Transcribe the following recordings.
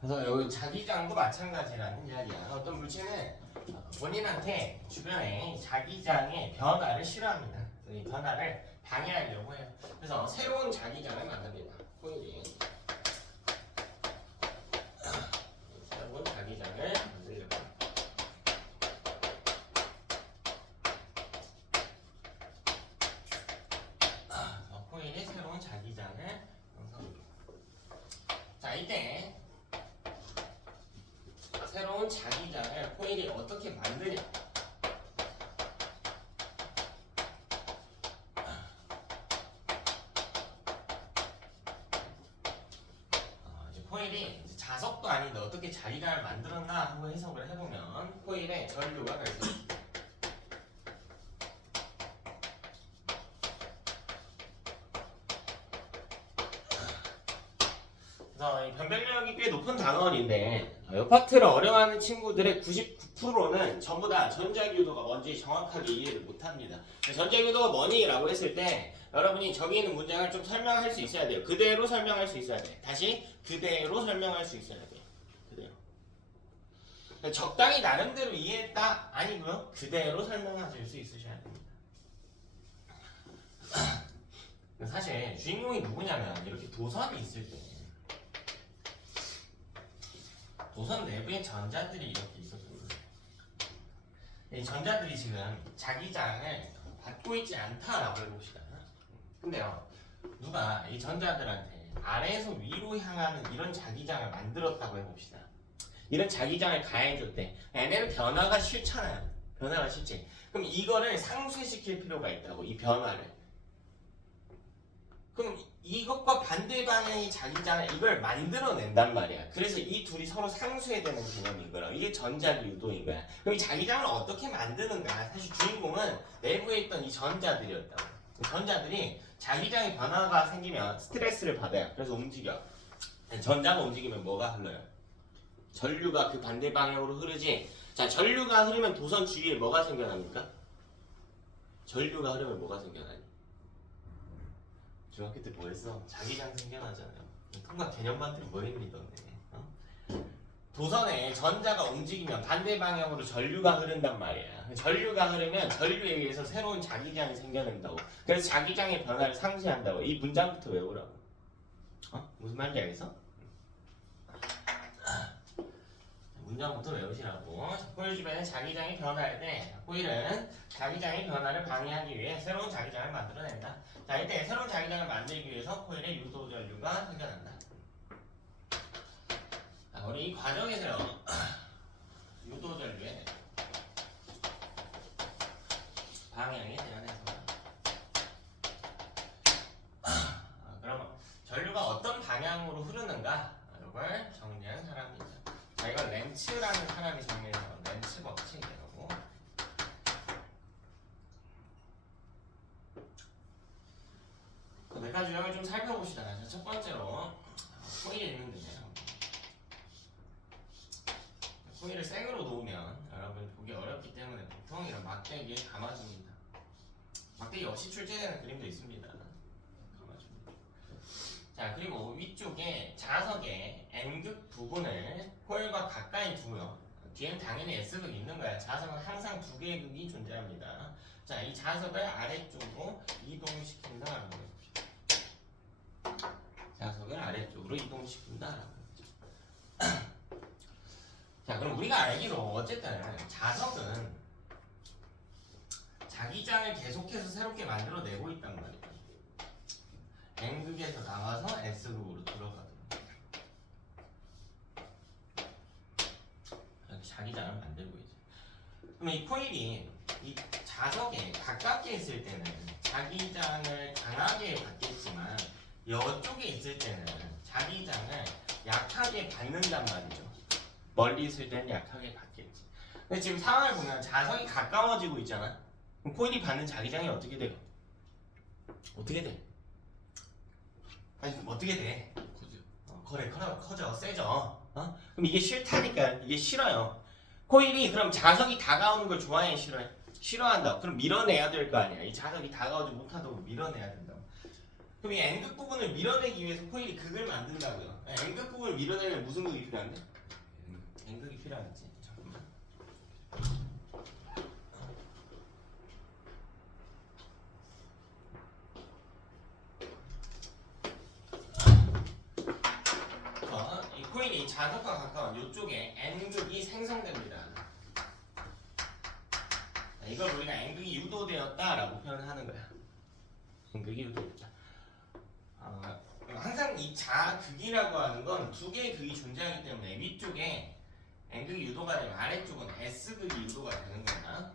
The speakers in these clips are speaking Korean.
그래서 여기 자기장도 마찬가지라는 이야기야. 어떤 물체는 본인한테 주변에 자기장의 변화를 싫어합니다. 이 변화를 방해하려고 해요. 그래서 새로운 자기장을 만듭니다. 코일이 새로운 자기장을 만들려고 합니다. 코일이 새로운 자기장을 형성합니다. 자, 이때 새로운 자기장을 코일이 어떻게 만드냐? 이제 코일이 이제 자석도 아닌데 어떻게 자기장을 만들었나 하고 해석을 해보면 코일에 전류가 발생합니다. 그래서 이 변별력이 꽤 높은 단원인데 이 파트를 어려워하는 친구들의 99%는 전부 다 전자규도가 뭔지 정확하게 이해를 못합니다. 전자규도가 뭐니? 라고 했을 때 여러분이 저기 있는 문장을 좀 설명할 수 있어야 돼요. 그대로 설명할 수 있어야 돼. 다시 그대로 설명할 수 있어야 돼요. 그대로. 적당히 나름대로 이해했다? 아니고요. 그대로 설명하실 수 있으셔야 됩니다. 사실 주인공이 누구냐면 이렇게 도선이 있을 때 도선 내부에 전자들이 이렇게 있었습니다. 이 전자들이 지금 자기장을 받고 있지 않다라고 해봅시다. 근데요, 누가 이 전자들한테 아래에서 위로 향하는 이런 자기장을 만들었다고 해봅시다. 이런 자기장을 가해줬대. 얘네는 변화가 싫잖아요. 변화가 싫지. 그럼 이거를 상쇄시킬 필요가 있다고, 이 변화를. 그럼 이것과 반대 방향의 자기장을 이걸 만들어낸단 말이야. 그래서 이 둘이 서로 상쇄되는 개념인 거라. 이게 전자유도인 거야. 그럼 이 자기장을 어떻게 만드는가? 사실 주인공은 내부에 있던 이 전자들이었다고. 전자들이 자기장의 변화가 생기면 스트레스를 받아요. 그래서 움직여. 전자가 움직이면 뭐가 흘러요? 전류가 그 반대 방향으로 흐르지. 자, 전류가 흐르면 도선 주위에 뭐가 생겨납니까? 전류가 흐르면 뭐가 생겨나니? 중학교 때 뭐 했어? 자기장 생겨나잖아요. 통과 개념반 때 뭐 했니 너네? 도선에 전자가 움직이면 반대 방향으로 전류가 흐른단 말이야. 전류가 흐르면 전류에 의해서 새로운 자기장이 생겨난다고. 그래서 자기장의 변화를 상쇄한다고. 이 문장부터 외우라고. 무슨 말인지 알겠어? 문장부터 외우시라고. 코일 주변에 자기장이 변화할 때 코일은 자기장의 변화를 방해하기 위해 새로운 자기장을 만들어낸다. 자, 이때 새로운 자기장을 만들기 위해서 코일에 유도 전류가 생겨난다. 자, 우리 이 과정에서요. 유도 전류의 방향에 대한 해석. 그럼 전류가 어떤 방향으로 흐르는가? 이걸 정리한 사람입니다. 자, 이걸 렌츠라는 사람이 정리해서 렌츠 법칙이라고. 몇 가지 유형을 좀 살펴봅시다. 자, 첫 번째로 코일이 있는데요. 코일을 생으로 놓으면 여러분 보기 어렵기 때문에 보통 이런 막대기에 감아줍니다. 막대기 없이 출제되는 그림도 있습니다. 감아줍니다. 자, 그리고 위쪽에 자석의 N극 부분을 코일과 가까이 두고요. 뒤엔 당연히 S극이 있는 거야. 자석은 항상 두 개의 극이 존재합니다. 자, 이 자석을 아래쪽으로 이동시킨다라고 해봅시다. 자석을 아래쪽으로 이동시킨다라고 해보죠. 자, 그럼 우리가 알기로 어쨌든 자석은 자기장을 계속해서 새롭게 만들어내고 있단 말이에요. N극에서 나와서 S극으로 들어가거든요. 자기장을 만들고 있죠. 그럼 이 코일이 이 자석에 가깝게 있을 때는 자기장을 강하게 받겠지만 이쪽에 있을 때는 자기장을 약하게 받는단 말이죠. 멀리 있을 때는 약하게 받겠지. 근데 지금 상황을 보면 자석이 가까워지고 있잖아. 그럼 코일이 받는 자기장이 어떻게 돼요? 어떻게 돼? 아니 어떻게 돼? 커져, 세져. 그럼 이게 싫다니까. 이게 싫어요. 코일이 그럼 자석이 다가오는 걸 좋아해, 싫어해? 싫어한다. 그럼 밀어내야 될 거 아니야. 이 자석이 다가오지 못하도록 밀어내야 된다고. 그럼 이 N극 부분을 밀어내기 위해서 코일이 극을 만든다고요. N극 부분을 밀어내려면 무슨 극이 필요한데? N극이 필요하겠지. 잠깐만. 이 코일이 자석과 가까운 이쪽에 N극이 생성됩니다. 이걸 우리가 N극이 유도되었다라고 표현하는 거야. N극이 유도됐다. 항상 이 자극이라고 하는 건 두 개의 극이 존재하기 때문에 위쪽에 N극이 유도가 되면 아래쪽은 S극이 유도가 되는 거야.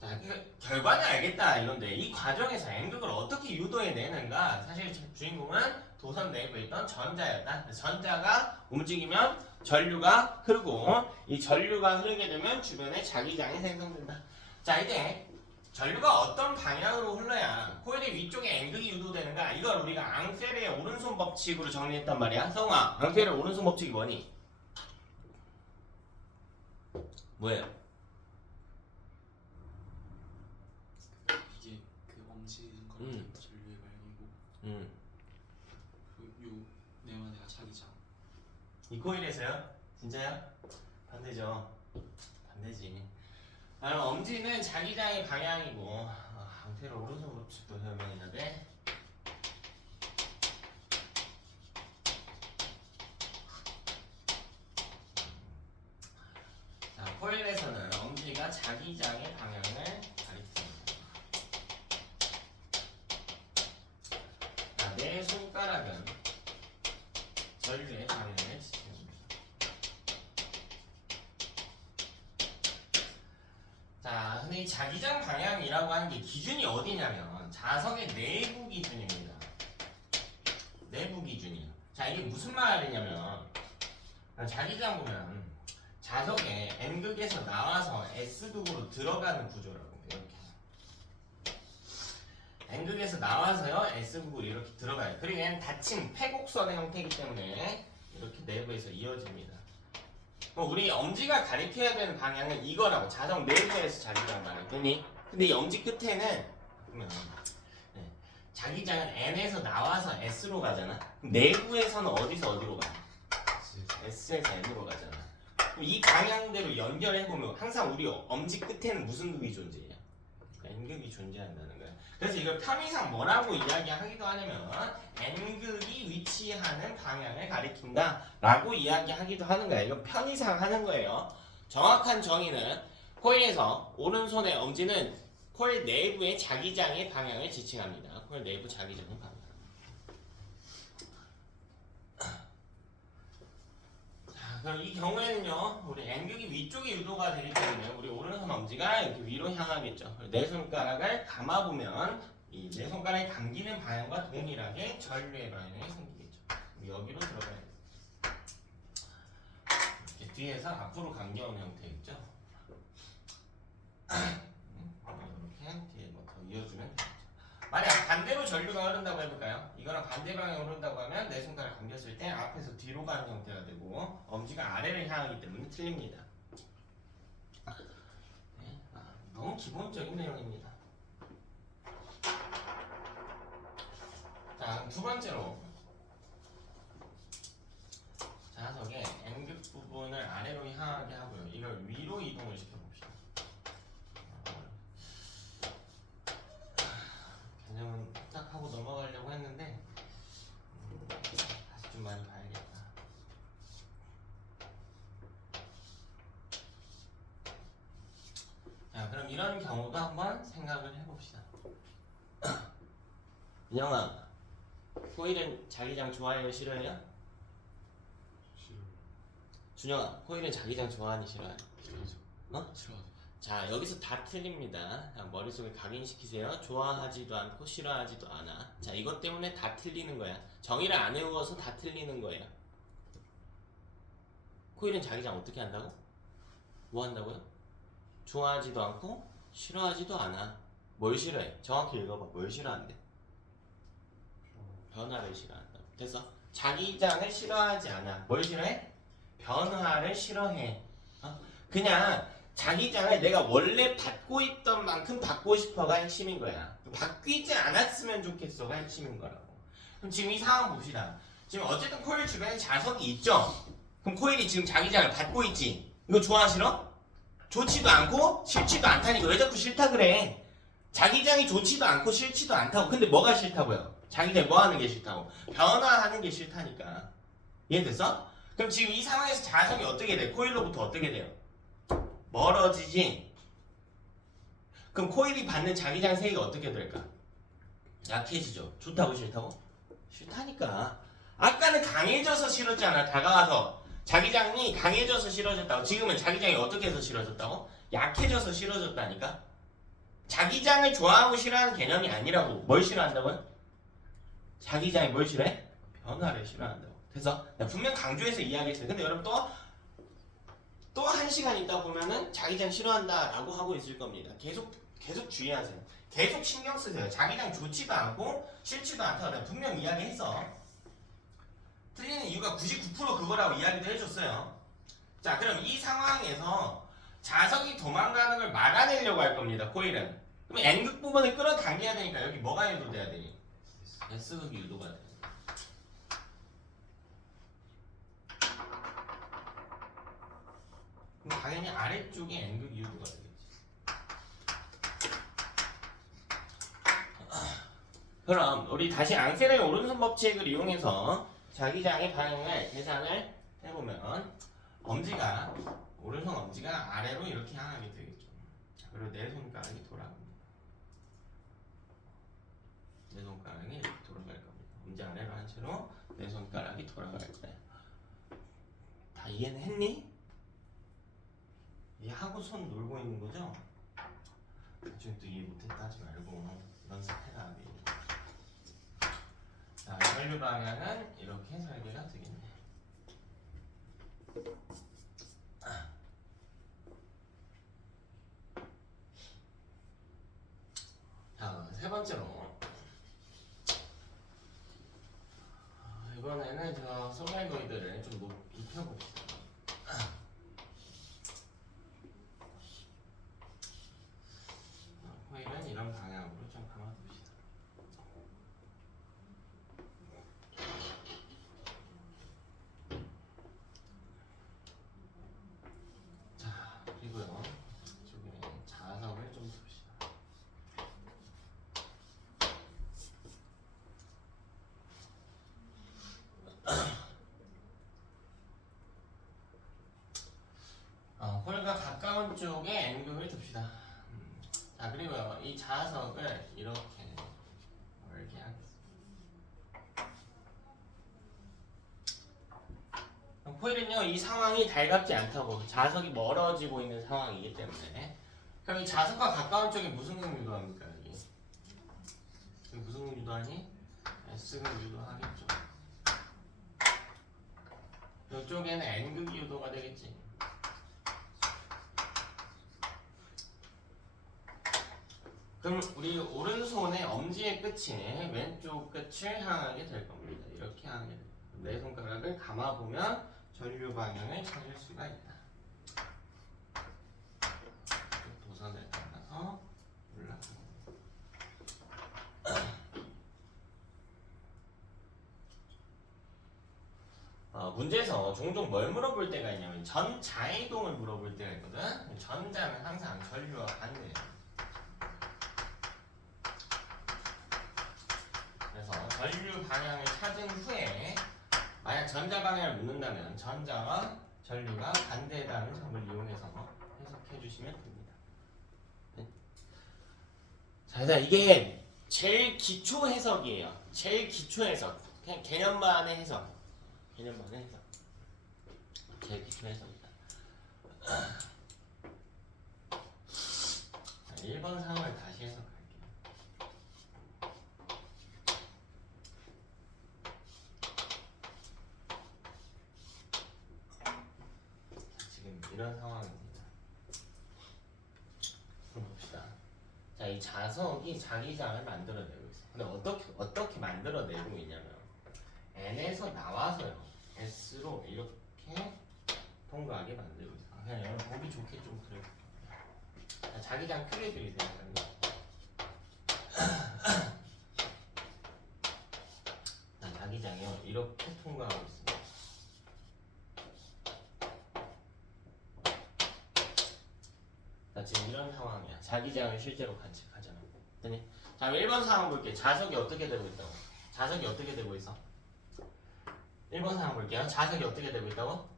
자, 결과는 알겠다 이건데 이 과정에서 N극을 어떻게 유도해내는가? 사실 주인공은 도선 내부에 있던 전자였다. 전자가 움직이면 전류가 흐르고 이 전류가 흐르게 되면 주변에 자기장이 생성된다. 자, 이제 전류가 어떤 방향으로 흘러야 코일의 위쪽에 N극이 유도되는가? 이걸 우리가 앙페르의 오른손 법칙으로 정리했단 말이야. 성우아, 앙페르의 오른손 법칙이 뭐니? 뭐예요? 이게 그 엄지 손가락 전류의 방향이고 요 네모네가 자기장. 이 코일에서요? 진짜요? 반대죠. 반대지. 그럼 엄지는 자기장의 방향이고 앙페르 오른손 법칙도 설명해야 돼. 자, 코일에서는 엄지가 자기장의 방향을 가리킵니다. 자, 내 손가락은 전류의 방향을 지킵니다. 자, 근데 이 자기장 방향이라고 하는 게 기준이 어디냐면 자석의 내부 기준입니다. 내부 기준이에요. 자, 이게 무슨 말이냐면 자기장 보면 자석에 N극에서 나와서 S극으로 들어가는 구조라고. 이렇게 N극에서 나와서요 S극으로 이렇게 들어가요. 그리고 얘는 닫힌 패곡선의 형태이기 때문에 이렇게 내부에서 이어집니다. 우리 엄지가 가리켜야 되는 방향은 이거라고. 자석 내부에서 자기장 방향. 근데 이 엄지 끝에는 보면 자기장은 N에서 나와서 S로 가잖아. 그럼 내부에서는 어디서 어디로 가? S에서 N으로 가잖아. 그럼 이 방향대로 연결해보면 항상 우리 엄지 끝에는 무슨 극이 존재해요? N극이 존재한다는 거야. 그래서 이걸 편의상 뭐라고 이야기하기도 하냐면 N극이 위치하는 방향을 가리킨다 라고 이야기하기도 하는 거야. 이거 편의상 하는 거예요. 정확한 정의는 코일에서 오른손의 엄지는 코일 내부의 자기장의 방향을 지칭합니다. 코일 내부 자기장의 방향. 자, 그럼 이 경우에는요, 우리 N극이 위쪽에 유도가 되기 때문에 우리 오른손 엄지가 이렇게 위로 향하겠죠. 내 손가락을 감아보면 이 내 손가락이 감기는 방향과 동일하게 전류의 방향이 생기겠죠. 여기로 들어가야 돼요. 이렇게 뒤에서 앞으로 감겨오는 형태겠죠. 이렇게 뒤에 뭐 더 이어주면 되겠죠. 만약 반대로 전류가 흐른다고 해볼까요? 이거랑 반대 방향으로 흐른다고 하면 내 손가락 감겼을 때 앞에서 뒤로 가는 형태가 되고 엄지가 아래를 향하기 때문에 틀립니다. 네, 너무 기본적인 내용입니다. 자, 두 번째로 자석의 N극 부분을 아래로 향하게 하고요. 이걸 위로 이동을 시켜봅시다. 개념은 딱 하고 넘어가려고 했는데 다시 좀 많이 봐야겠다. 자, 그럼 이런 경우도 한번 생각을 해봅시다. 인영아, 코일은 자기장 좋아해요? 싫어해요? 싫어. 준영아, 코일은 자기장 좋아하니 싫어해? 싫어하죠. 어? 싫어하죠. 자, 여기서 다 틀립니다. 자, 머릿속에 각인시키세요. 좋아하지도 않고 싫어하지도 않아. 자, 이것 때문에 다 틀리는 거야. 정의를 안 외워서 다 틀리는 거예요. 코일은 자기장 어떻게 한다고? 뭐 한다고요? 좋아하지도 않고 싫어하지도 않아. 뭘 싫어해? 정확히 읽어봐. 뭘 싫어한대? 변화를 싫어한다. 됐어? 자기장을 싫어하지 않아. 뭘 싫어해? 변화를 싫어해. 그냥 자기장을 내가 원래 받고 있던 만큼 받고 싶어가 핵심인 거야. 바뀌지 않았으면 좋겠어가 핵심인 거라고. 그럼 지금 이 상황 봅시다. 지금 어쨌든 코일 주변에 자석이 있죠? 그럼 코일이 지금 자기장을 받고 있지? 이거 좋아 싫어? 좋지도 않고 싫지도 않다니까 왜 자꾸 싫다 그래? 자기장이 좋지도 않고 싫지도 않다고. 근데 뭐가 싫다고요? 자기장이 뭐 하는 게 싫다고? 변화하는 게 싫다니까. 이해됐어? 그럼 지금 이 상황에서 자석이 어떻게 돼? 코일로부터 어떻게 돼요? 멀어지지? 그럼 코일이 받는 자기장 세기가 어떻게 될까? 약해지죠. 좋다고 싫다고? 싫다니까. 아까는 강해져서 싫었잖아. 다가와서 자기장이 강해져서 싫어졌다고. 지금은 자기장이 어떻게 해서 싫어졌다고? 약해져서 싫어졌다니까. 자기장을 좋아하고 싫어하는 개념이 아니라고. 뭘 싫어한다고요? 자기장이 뭘 싫어해? 변화를 싫어한다고. 그래서 내가 분명 강조해서 이야기했어요. 근데 여러분 또 한 시간 있다 보면은 자기장 싫어한다라고 하고 있을 겁니다. 계속 주의하세요. 계속 신경 쓰세요. 자기장 좋지도 않고 싫지도 않다고 내가 분명 이야기했어. 틀리는 이유가 99% 그거라고 이야기도 해줬어요. 자, 그럼 이 상황에서 자석이 도망가는 걸 막아내려고 할 겁니다. 코일은. 그럼 N극 부분을 끌어당겨야 되니까 여기 뭐가 유도돼야 되니? S극이 유도가 돼. 그럼 당연히 아래쪽에 N극 유도가 되겠지. 그럼 우리 다시 앙셀의 오른손 법칙을 이용해서 자기장의 방향을 계산을 해보면 엄지가 오른손 엄지가 아래로 이렇게 향하게 되겠죠. 그리고 내 손가락이 돌아갑니다. 내 손가락이 이렇게 돌아갈 겁니다. 엄지 아래로 한 채로 내 손가락이 돌아갈 거야. 다 이해는 했니? 이해하고 손 놀고 있는 거죠? 나중에 또 이해 못했다 하지 말고 연습해라. 자, 전류 방향은 이렇게 설계가 되겠네. 자, 세 번째로 이번에는 저 솔레노이드를 좀 높이 펴봅시다. 코일은 이런 방향으로 좀 감아둡시다. 자, 그리고요 이쪽에 자석을 좀 둡시다. 홀과 가까운 쪽에 N극을 둡시다. 자, 그리고요 이 자석을 이렇게 멀게 하겠습니다. 코일은요 이 상황이 달갑지 않다고 자석이 멀어지고 있는 상황이기 때문에 그럼 이 자석과 가까운 쪽에 무슨 극 유도합니까? 여기 무슨 극 유도하니? S극 유도하겠죠. 이쪽에는 N극 유도가 되겠지. 그럼 우리 오른손의 엄지의 끝이 왼쪽 끝을 향하게 될 겁니다. 이렇게 향하게 됩니다. 내 손가락을 감아보면 전류 방향을 찾을 수가 있다. 도선을 따라서 올라갑니다. 문제에서 종종 뭘 물어볼 때가 있냐면 전자이동을 물어볼 때가 있거든. 전자는 항상 전류와 반대예요. 그래서 전류 방향을 찾은 후에 만약 전자 방향을 묻는다면 전자와 전류가 반대라는 점을 이용해서 해석해 주시면 됩니다. 네. 자, 일단 이게 제일 기초 해석이에요. 제일 기초 해석. 그냥 개념만의 해석. 개념만의 해석. 제일 기초 해석이다. 자, 1번 상황을 다시 해석할게요. 이런 상황입니다. 그럼 봅시다. 자, 이 자석이 자기장을 만들어내고 있어. 근데 어떻게 만들어내고 있냐면 N에서 나와서요 S로 이렇게 통과하게 만들고 있어. 그냥 여러분 보기 좋게 좀 그려볼게요. 자, 자기장 크게 그리세요. 자, 자기장이요. 이렇게 통과하고 있습니다. 자, 지금 이런 상황이야. 자기장을 실제로 관측하잖아. 됐니? 자, 1번 상황 볼게. 자석이 어떻게 되고 있다고? 자석이 어떻게 되고 있어? 1번 상황 볼게요. 자석이 어떻게 되고 있다고?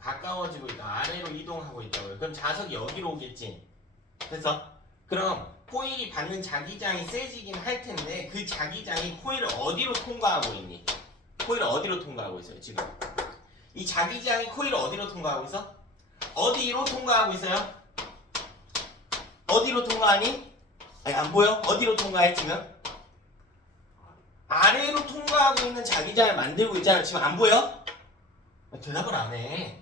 가까워지고 있다. 아래로 이동하고 있다고요. 그럼 자석이 여기로 오겠지. 됐어? 그럼 코일이 받는 자기장이 세지긴 할 텐데 그 자기장이 코일을 어디로 통과하고 있니? 코일을 어디로 통과하고 있어요, 지금? 이 자기장이 코일을 어디로 통과하고 있어? 어디로 통과하고 있어요? 어디로 통과하니? 아니, 안 보여? 어디로 통과해, 지금? 아래로 통과하고 있는 자기장을 만들고 있잖아. 지금 안 보여? 대답을 안 해.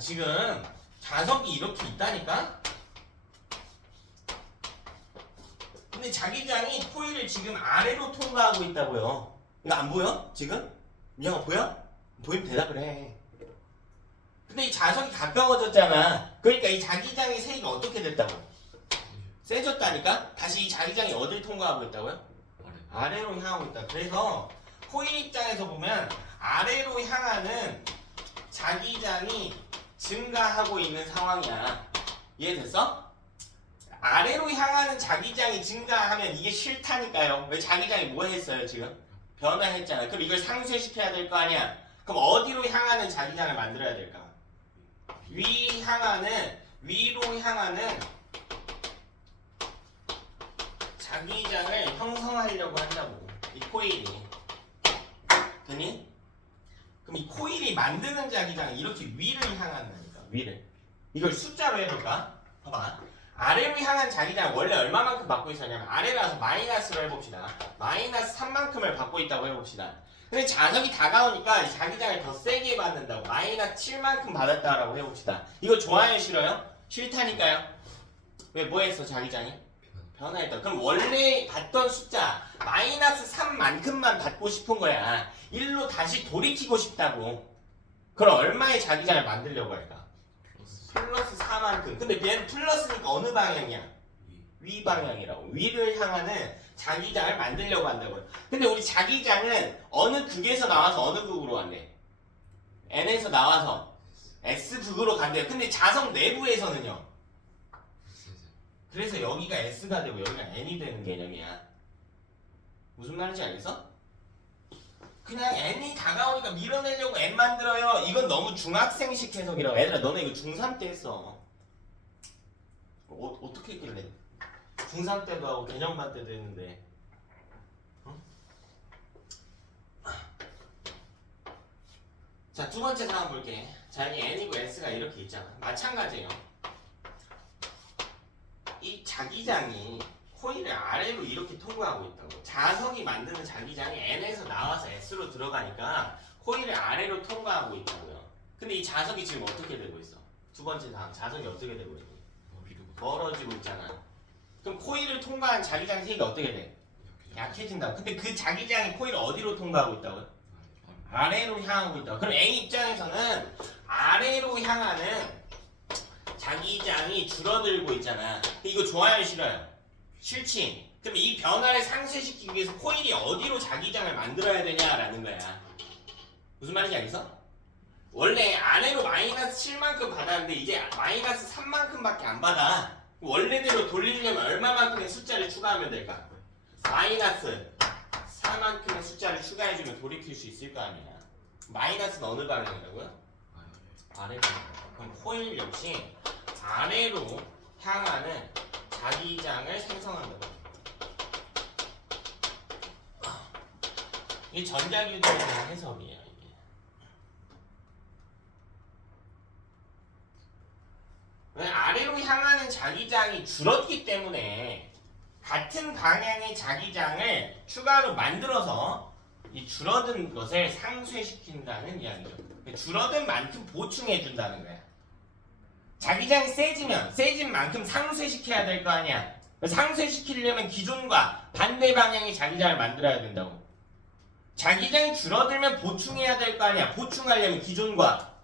지금 자석이 이렇게 있다니까? 근데 자기장이 코일을 지금 아래로 통과하고 있다고요. 이거 안 보여? 지금? 민영아 보여? 보이면 대답을 해. 근데 이 자석이 가까워졌잖아. 그러니까 이 자기장의 세기가 어떻게 됐다고? 세졌다니까? 다시 이 자기장이 어딜 통과하고 있다고요? 아래로 향하고 있다. 그래서 코일 입장에서 보면 아래로 향하는 자기장이 증가하고 있는 상황이야. 이해됐어? 아래로 향하는 자기장이 증가하면 이게 싫다니까요. 왜 자기장이 뭐 했어요 지금? 변화했잖아. 그럼 이걸 상쇄시켜야 될 거 아니야. 그럼 어디로 향하는 자기장을 만들어야 될까? 위로 향하는 자기장을 형성하려고 한다고. 이 코일이. 되니? 그럼 이 코일이 만드는 자기장이 이렇게 위를 향한다니까. 위를. 이걸 숫자로 해볼까? 봐봐. 아래로 향한 자기장 원래 얼마만큼 받고 있었냐면 아래라서 마이너스로 해봅시다. 마이너스 3만큼을 받고 있다고 해봅시다. 근데 자석이 다가오니까 이 자기장을 더 세게 받는다고. 마이너스 7만큼 받았다라고 해봅시다. 이거 좋아요 싫어요? 싫다니까요. 왜 뭐 했어 자기장이? 변화했다. 그럼 원래 받던 숫자 마이너스 3만큼만 받고 싶은 거야. 1로 다시 돌이키고 싶다고. 그럼 얼마의 자기장을 만들려고 할까? 플러스 4만큼. 근데 얘는 플러스니까 어느 방향이야? 위 방향이라고. 위를 향하는 자기장을 만들려고 한다고요. 근데 우리 자기장은 어느 극에서 나와서 어느 극으로 간대? N에서 나와서 S극으로 간대요. 근데 자석 내부에서는요? 그래서 여기가 S가 되고 여기가 N이 되는 개념이야. 무슨 말인지 알겠어? 그냥 N이 다가오니까 밀어내려고 N 만들어요. 이건 너무 중학생식 해석이라고. 얘들아 너네 이거 중3 때 했어. 어떻게 했길래? 중3 때도 하고 개념반 때도 했는데. 응? 자, 두 번째 상황 볼게. 자, 여기 N이고 S가 이렇게 있잖아. 마찬가지예요. 이 자기장이 코일을 아래로 이렇게 통과하고 있다고. 자석이 만드는 자기장이 N에서 나와서 S로 들어가니까 코일을 아래로 통과하고 있다고요. 근데 이 자석이 지금 어떻게 되고 있어? 두 번째 상황, 자석이 어떻게 되고 있니? 멀어지고 있잖아. 그럼 코일을 통과한 자기장 세기가 어떻게 돼? 약해진다고. 근데 그 자기장이 코일을 어디로 통과하고 있다고요? 아래로 향하고 있다고. 그럼 N 입장에서는 아래로 향하는 자기장이 줄어들고 있잖아. 이거 좋아요 싫어요? 싫지. 그럼 이 변화를 상쇄시키기 위해서 코일이 어디로 자기장을 만들어야 되냐라는 거야. 무슨 말인지 알겠어? 원래 아래로 마이너스 7만큼 받았는데 이제 마이너스 3만큼밖에 안 받아. 원래대로 돌리려면 얼마만큼의 숫자를 추가하면 될까? 마이너스 4만큼의 숫자를 추가해주면 돌이킬 수 있을 거 아니야. 마이너스는 어느 방향이라고요? 아래 방향. 그럼 코일 역시 아래로 향하는 자기장을 생성한다고. 이게 전자기술에 대한 해석이에요. 이게. 왜 아래로 향하는 자기장이 줄었기 때문에 같은 방향의 자기장을 추가로 만들어서 이 줄어든 것을 상쇄시킨다는 이야기죠. 줄어든 만큼 보충해 준다는 거야. 자기장이 세지면 세진 만큼 상쇄시켜야 될 거 아니야. 상쇄시키려면 기존과 반대 방향의 자기장을 만들어야 된다고. 자기장이 줄어들면 보충해야 될 거 아니야. 보충하려면 기존과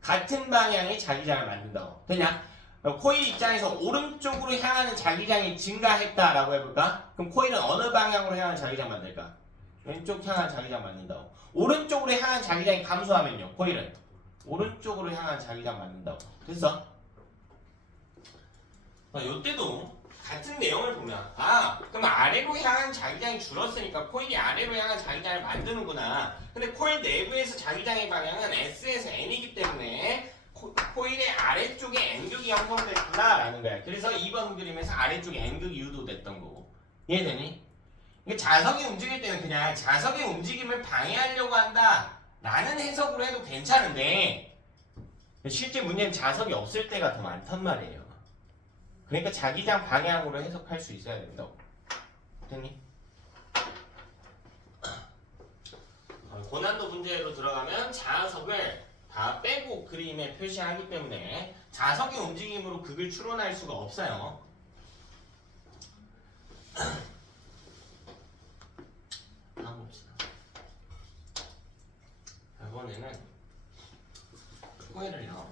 같은 방향의 자기장을 만든다고. 되냐? 그럼 코일 입장에서 오른쪽으로 향하는 자기장이 증가했다라고 해볼까? 그럼 코일은 어느 방향으로 향하는 자기장 만들까? 왼쪽 향한 자기장 만든다고. 오른쪽으로 향한 자기장이 감소하면요, 코일은 오른쪽으로 향한 자기장 만든다고. 됐어? 이때도 같은 내용을 보면 그럼 아래로 향한 자기장이 줄었으니까 코일이 아래로 향한 자기장을 만드는구나. 근데 코일 내부에서 자기장의 방향은 S에서 N이기 때문에 코일의 아래쪽에 N극이 형성됐구나 라는 거야. 그래서 2번 그림에서 아래쪽에 N극이 유도됐던 거고. 이해되니? 이게 자석이 움직일 때는 그냥 자석의 움직임을 방해하려고 한다 라는 해석으로 해도 괜찮은데 실제 문제는 자석이 없을 때가 더 많단 말이에요. 그러니까 자기장 방향으로 해석할 수 있어야 된다고. 됐니? 고난도 문제로 들어가면 자석을 다 빼고 그림에 표시하기 때문에 자석의 움직임으로 극을 추론할 수가 없어요. 다음 봅시다. 이번에는 코일을요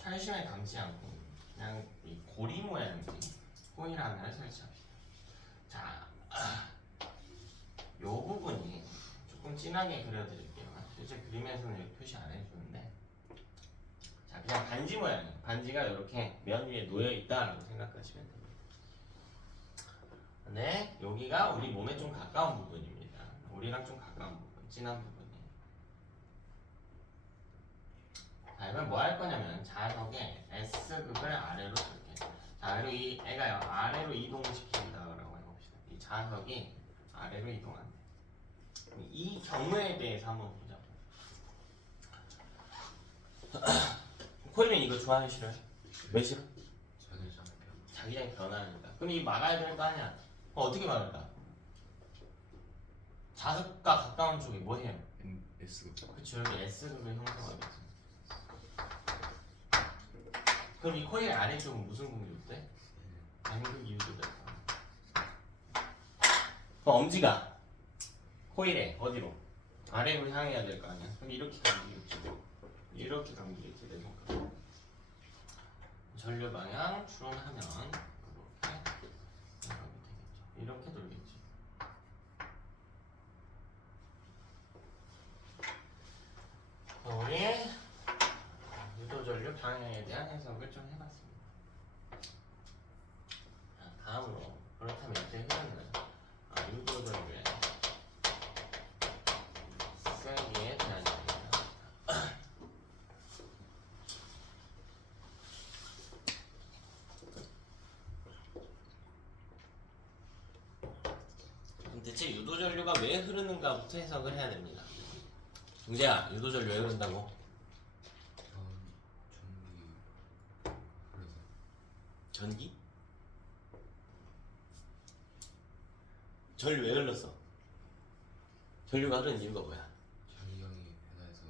철심에 감지 않고 그냥 이 고리 모양의 코일 하나를 설치합시다. 자, 요 부분이 조금 진하게 그려드릴게요. 실제 그림에서는 이렇게 표시 안 해주는데, 자 그냥 반지 모양이에요. 반지가 이렇게 면 위에 놓여 있다라고 생각하시면 됩니다. 근데 여기가 우리 몸에 좀 가까운 부분입니다. 우리랑 좀 가까운 부분, 진한 부분이에요. 자, 이건 뭐 할 거냐면 자석에 S극을 아래로 줄게. 자, 그리고 이 애가요 아래로 이동시킨다라고 해봅시다. 이 자석이 아래로 이동한대. 이 경우에 대해서 한번 보자. 코일은 이거 좋아하는 싫어요? 왜 싫어? 자기장이 변하니까. 그럼 이 막아야 될 거 아니야? 어떻게 막을까? 자석과 가까운 쪽이 뭐 해요? S극. 그쵸, 여기 S극을 형성하겠지. 그럼 이 코일 아래쪽은 무슨 공이 있대? N극 유도될 거야. 그럼 엄지가 코일에 어디로? 아래로 향해야 될 거 아니야? 그럼 이렇게 감기겠지. 이렇게 감기겠지, 내 손가락. 전류 방향 추론하면 이렇게 돌겠지. 우리 유도전류 방향에 대한 해석을 좀 해봤습니다. 다음으로 그렇다면 이제 흐르는 유도전류의 세기에 대한 얘기입니다. 대체 유도전류가 왜 흐르는가부터 해석을 해야 됩니다. 동재야, 유도전류 왜 흐른다고? 전기? 전류 왜 흘렀어? 전류가 흐르는 이유가 뭐야? 자기장이 변화해서.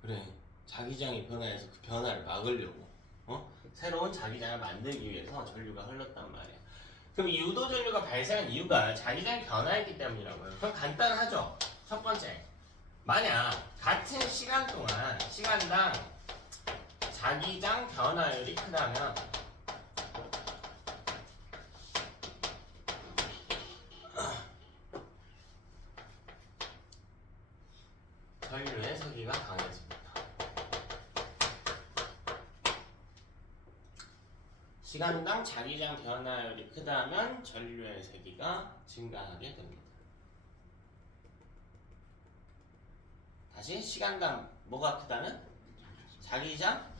그래, 자기장이 변화해서 그 변화를 막으려고 새로운 자기장을 만들기 위해서 전류가 흘렀단 말이야. 그럼 이 유도전류가 발생한 이유가 자기장이 변화했기 때문이라고요. 그럼 간단하죠. 첫 번째, 만약 같은 시간 동안 시간당 자기장 변화율이 크다면 전류의 세기가 강해집니다. 시간당 자기장 변화율이 크다면 전류의 세기가 증가하게 됩니다. 다시 시간당 뭐가 크다면? 자기장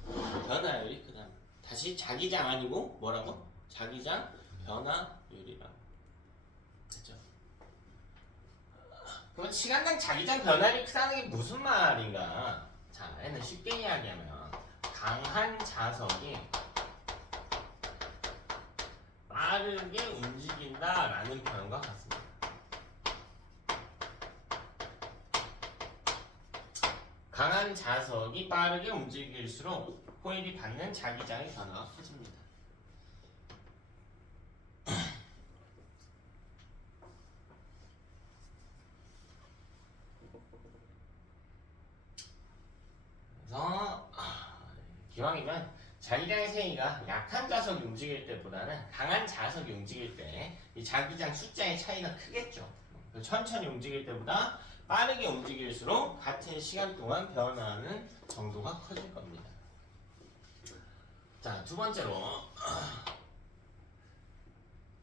변화율이 크다면. 다시 자기장 아니고 뭐라고? 자기장 변화율이라고. 됐죠? 그러면 시간당 자기장 변화율이 크다는 게 무슨 말인가? 자, 얘는 쉽게 이야기하면 강한 자석이 빠르게 움직인다라는 표현과 같습니다. 강한 자석이 빠르게 움직일수록 코일이 받는 자기장의 변화가 커집니다. 그래서 기왕이면 자기장의 세기가 약한 자석이 움직일 때보다는 강한 자석이 움직일 때 이 자기장 숫자의 차이가 크겠죠. 천천히 움직일 때보다 빠르게 움직일수록 같은 시간 동안 변화하는 정도가 커질 겁니다. 자, 두 번째로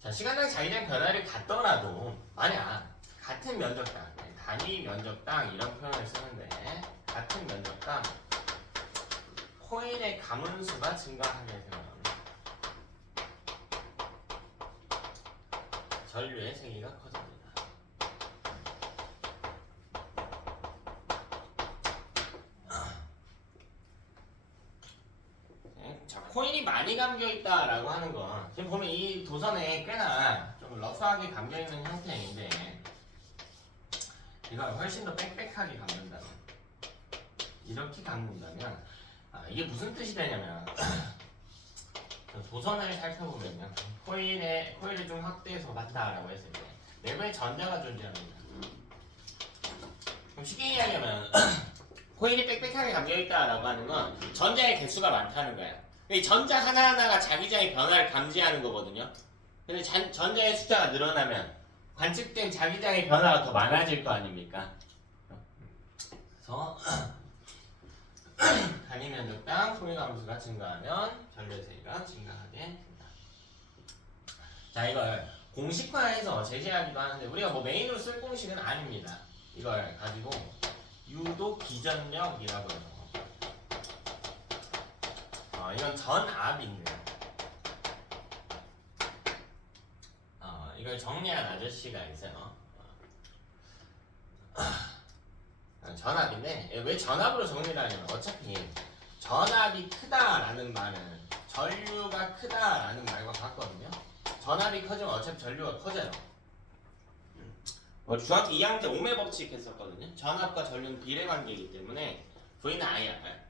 자, 시간당 자기장 변화를 같더라도 만약 같은 면적당, 단위 면적당 이런 표현을 쓰는데 같은 면적당 코일의 가문수가 증가하게 되면 전류의 세기가 커집니다. 자, 코일이 많이 감겨있다라고 하는 건 지금 보면 이 도선에 꽤나 좀 러프하게 감겨있는 형태인데 이걸 훨씬 더 빽빽하게 감는다면 이렇게 감는다면 이게 무슨 뜻이 되냐면 도선을 살펴보면요 코일을 좀 확대해서 봤다라고 했을 때 내부에 전자가 존재합니다. 그럼 쉽게 이야기하면 코일이 빽빽하게 감겨있다라고 하는 건 전자의 개수가 많다는 거야. 이 전자 하나하나가 자기장의 변화를 감지하는 거거든요. 근데 전자의 숫자가 늘어나면 관측된 자기장의 변화가 더 많아질 거 아닙니까? 그래서 단위 면적당 코일 감수가 증가하면 전류의 세기가 증가하게 됩니다. 자, 이걸 공식화해서 제시하기도 하는데 우리가 뭐 메인으로 쓸 공식은 아닙니다. 이걸 가지고 유도 기전력이라고 해서 이건 전압인데 이걸 정리한 아저씨가 있어요. 전압인데 왜 전압으로 정리를 하냐면 어차피 전압이 크다라는 말은 전류가 크다라는 말과 같거든요. 전압이 커지면 어차피 전류가 커져요. 중학교 2학년 때 옥매 법칙 했었거든요. 전압과 전류는 비례관계이기 때문에 V는 IR.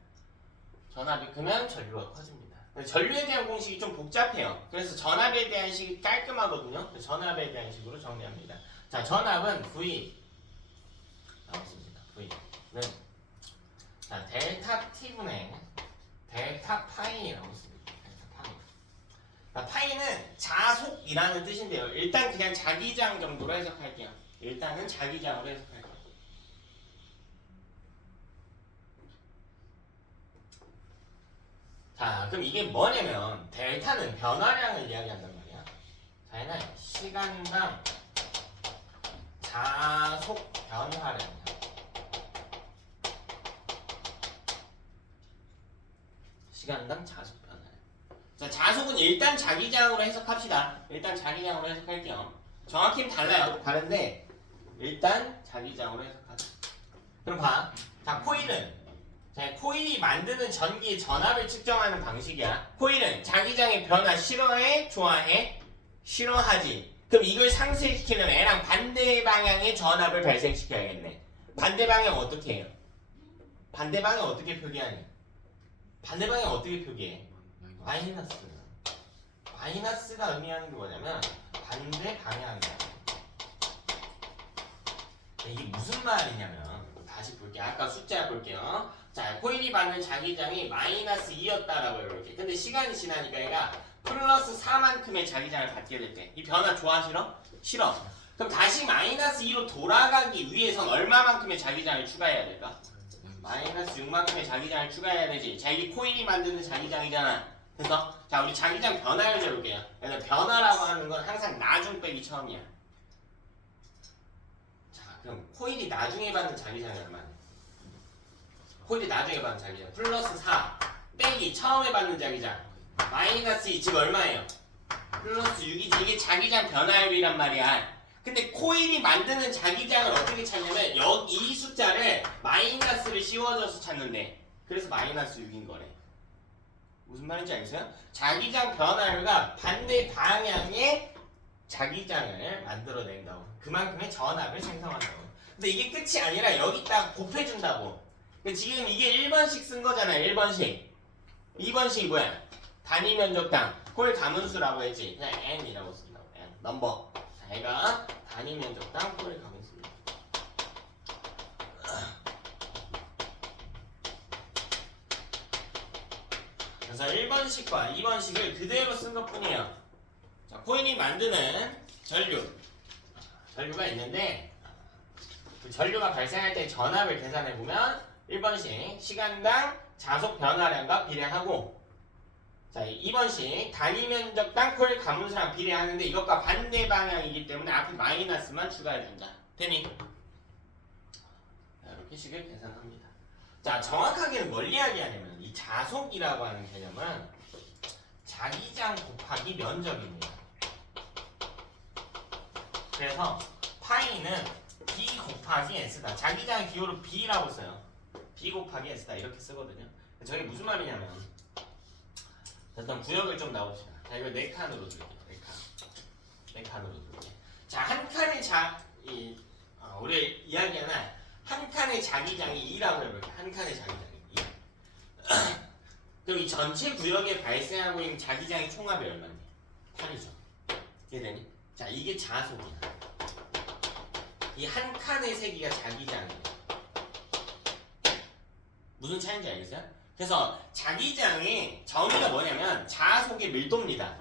전압이 크면 전류가 커집니다. 전류에 대한 공식이 좀 복잡해요. 그래서 전압에 대한 식이 깔끔하거든요. 전압에 대한 식으로 정리합니다. 자, 전압은 V 나왔습니다. V는 자 델타 T분의 델타 파이라고 씁니다. 델타 파이. 자, 파이는 자속이라는 뜻인데요. 일단 그냥 자기장 정도로 해석할게요. 일단은 자기장으로 해석할게요. 자, 그럼 이게 뭐냐면 델타는 변화량을 이야기한단 말이야. 자, 얘는 시간당 자속 변화량이야. 시간당 자속 변화량. 자, 자속은 일단 자기장으로 해석합시다. 일단 자기장으로 해석할게요. 정확히는 달라요. 다른데 일단 자기장으로 해석하자. 그럼 봐. 자, 코일이 만드는 전기의 전압을 측정하는 방식이야. 코일은 자기장의 변화 싫어해? 좋아해? 싫어하지. 그럼 이걸 상쇄시키려면 애랑 반대 방향의 전압을 발생시켜야겠네. 반대 방향 어떻게 해요? 반대 방향 어떻게 표기하니? 반대 방향 어떻게 표기해? 마이너스. 마이너스가 의미하는 게 뭐냐면 반대 방향이야. 이게 무슨 말이냐면 다시 볼게요. 아까 숫자 볼게요. 자, 코일이 받는 자기장이 마이너스 2였다라고 해볼게. 근데 시간이 지나니까 얘가 플러스 4만큼의 자기장을 받게 될 때 이 변화 좋아 싫어? 싫어. 그럼 다시 마이너스 2로 돌아가기 위해선 얼마만큼의 자기장을 추가해야 될까? 마이너스 6만큼의 자기장을 추가해야 되지. 자, 이게 코일이 만드는 자기장이잖아. 그래서 자, 우리 자기장 변화를 재볼게요. 그래서 변화라고 하는 건 항상 나중 빼기 처음이야. 자, 그럼 코일이 나중에 받는 자기장이 얼마냐? 코일이 나중에 받는 자기장 플러스 4 빼기 처음에 받는 자기장 마이너스 2 즉 얼마예요? 플러스 6이지. 이게 자기장 변화율이란 말이야. 근데 코일이 만드는 자기장을 어떻게 찾냐면 여기 이 숫자를 마이너스를 씌워줘서 찾는데 그래서 마이너스 6인 거래. 무슨 말인지 알겠어요? 자기장 변화율과 반대 방향의 자기장을 만들어낸다고. 그만큼의 전압을 생성한다고. 근데 이게 끝이 아니라 여기다가 곱해준다고. 지금 이게 1번씩 쓴 거잖아. 1번씩. 2번씩이 뭐야? 단위 면적당 코일 가문수라고 했지. 그냥 n이라고 쓴다고. n 넘버. 자, 얘가 단위 면적당 코일 가문수입니다. 그래서 1번식과 2번식을 그대로 쓴 것뿐이에요. 자, 코일이 만드는 전류가 있는데 그 전류가 발생할 때 전압을 계산해 보면 1번식 시간당 자속 변화량과 비례하고, 자 2번식 단위 면적당 코일 가문수랑 비례하는데 이것과 반대 방향이기 때문에 앞에 마이너스만 추가해 준다. 되니? 자, 이렇게 식을 계산합니다. 자, 정확하게는 뭘 이야기하냐면 이 자속이라고 하는 개념은 자기장 곱하기 면적입니다. 그래서 파이는 B 곱하기 S다. 자기장의 기호로 B라고 써요. B 곱하기 S다 이렇게 쓰거든요. 저게 무슨 말이냐면, 일단 구역을 좀 나옵시다. 자, 이거 4칸으로 줄게요. 4칸으로 줄게. 자, 한 칸의 우리 이야기하는 한 칸의 자기장이 2라고 해볼게요. 한 칸의 자기장이 2. 그럼 이 전체 구역에 발생하고 있는 자기장의 총합이 얼마니? 8이죠. 이해되니? 자, 이게 자속이야. 이 한 칸의 세기가 자기장이에요. 무슨 차이인지 알겠어요? 그래서 자기장의 정의가 뭐냐면 자속의 밀도입니다.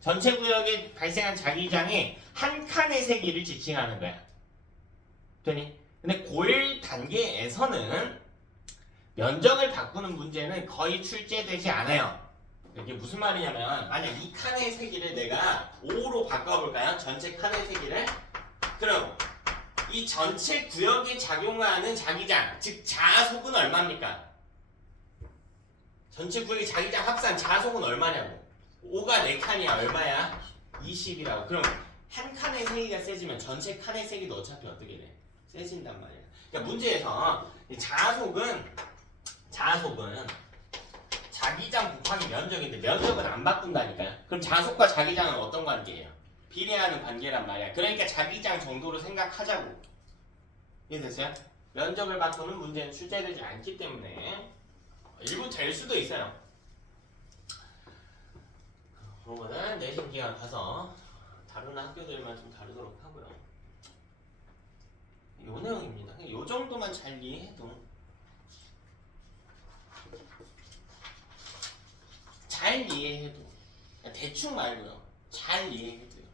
전체 구역에 발생한 자기장의 한 칸의 세기를 지칭하는 거야. 되니? 근데 고일 단계에서는 면적을 바꾸는 문제는 거의 출제되지 않아요. 이게 무슨 말이냐면, 만약 이 칸의 세기를 내가 5로 바꿔볼까요? 전체 칸의 세기를. 그럼 이 전체 구역에 작용하는 자기장, 즉 자속은 얼마입니까? 전체 구역의 자기장 합산 자속은 얼마냐고. 5가 4칸이야. 얼마야? 20이라고. 그럼 한 칸의 세기가 세지면 전체 칸의 세기도 어차피 어떻게 돼? 세진단 말이야. 그러니까 문제에서 이 자속은 자기장 곱하기 면적인데 면적은 안 바꾼다니까요. 그럼 자속과 자기장은 어떤 관계예요? 비례하는 관계란 말이야. 그러니까 자기장 정도로 생각하자고. 이해됐어요? 면적을 바꾸는 문제는 출제되지 않기 때문에 일부 될 수도 있어요. 그러면은 내신 기간 가서 다른 학교들만 좀 다루도록 하고요. 요 내용입니다. 요 정도만 잘 이해해도, 대충 말고요. 잘 이해해도요.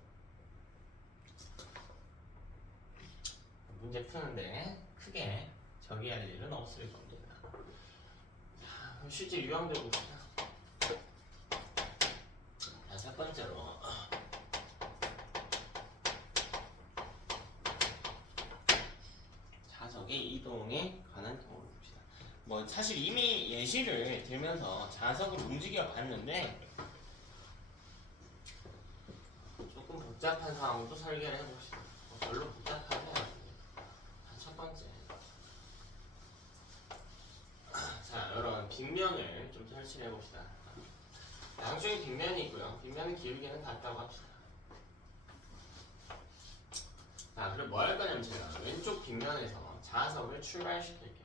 문제 푸는데 크게 적어야 할 일은 없을 겁니다. 자, 그럼 실제 유형들 봅시다. 자, 첫 번째로 자석의 이동에 관한 경우를 봅시다. 뭐 사실 이미 예시를 들면서 자석을 움직여 봤는데 조금 복잡한 상황도 설계를 해봅시다. 별로 복잡하지 않아요. 첫 번째, 자, 이런 빗면을 좀 설치를 해봅시다. 양쪽에 빗면이 있고요. 빗면은 기울기는 같다고 합시다. 자, 그럼 뭐 할 거냐면 제가 왼쪽 빗면에서 자석을 출발시킬게요.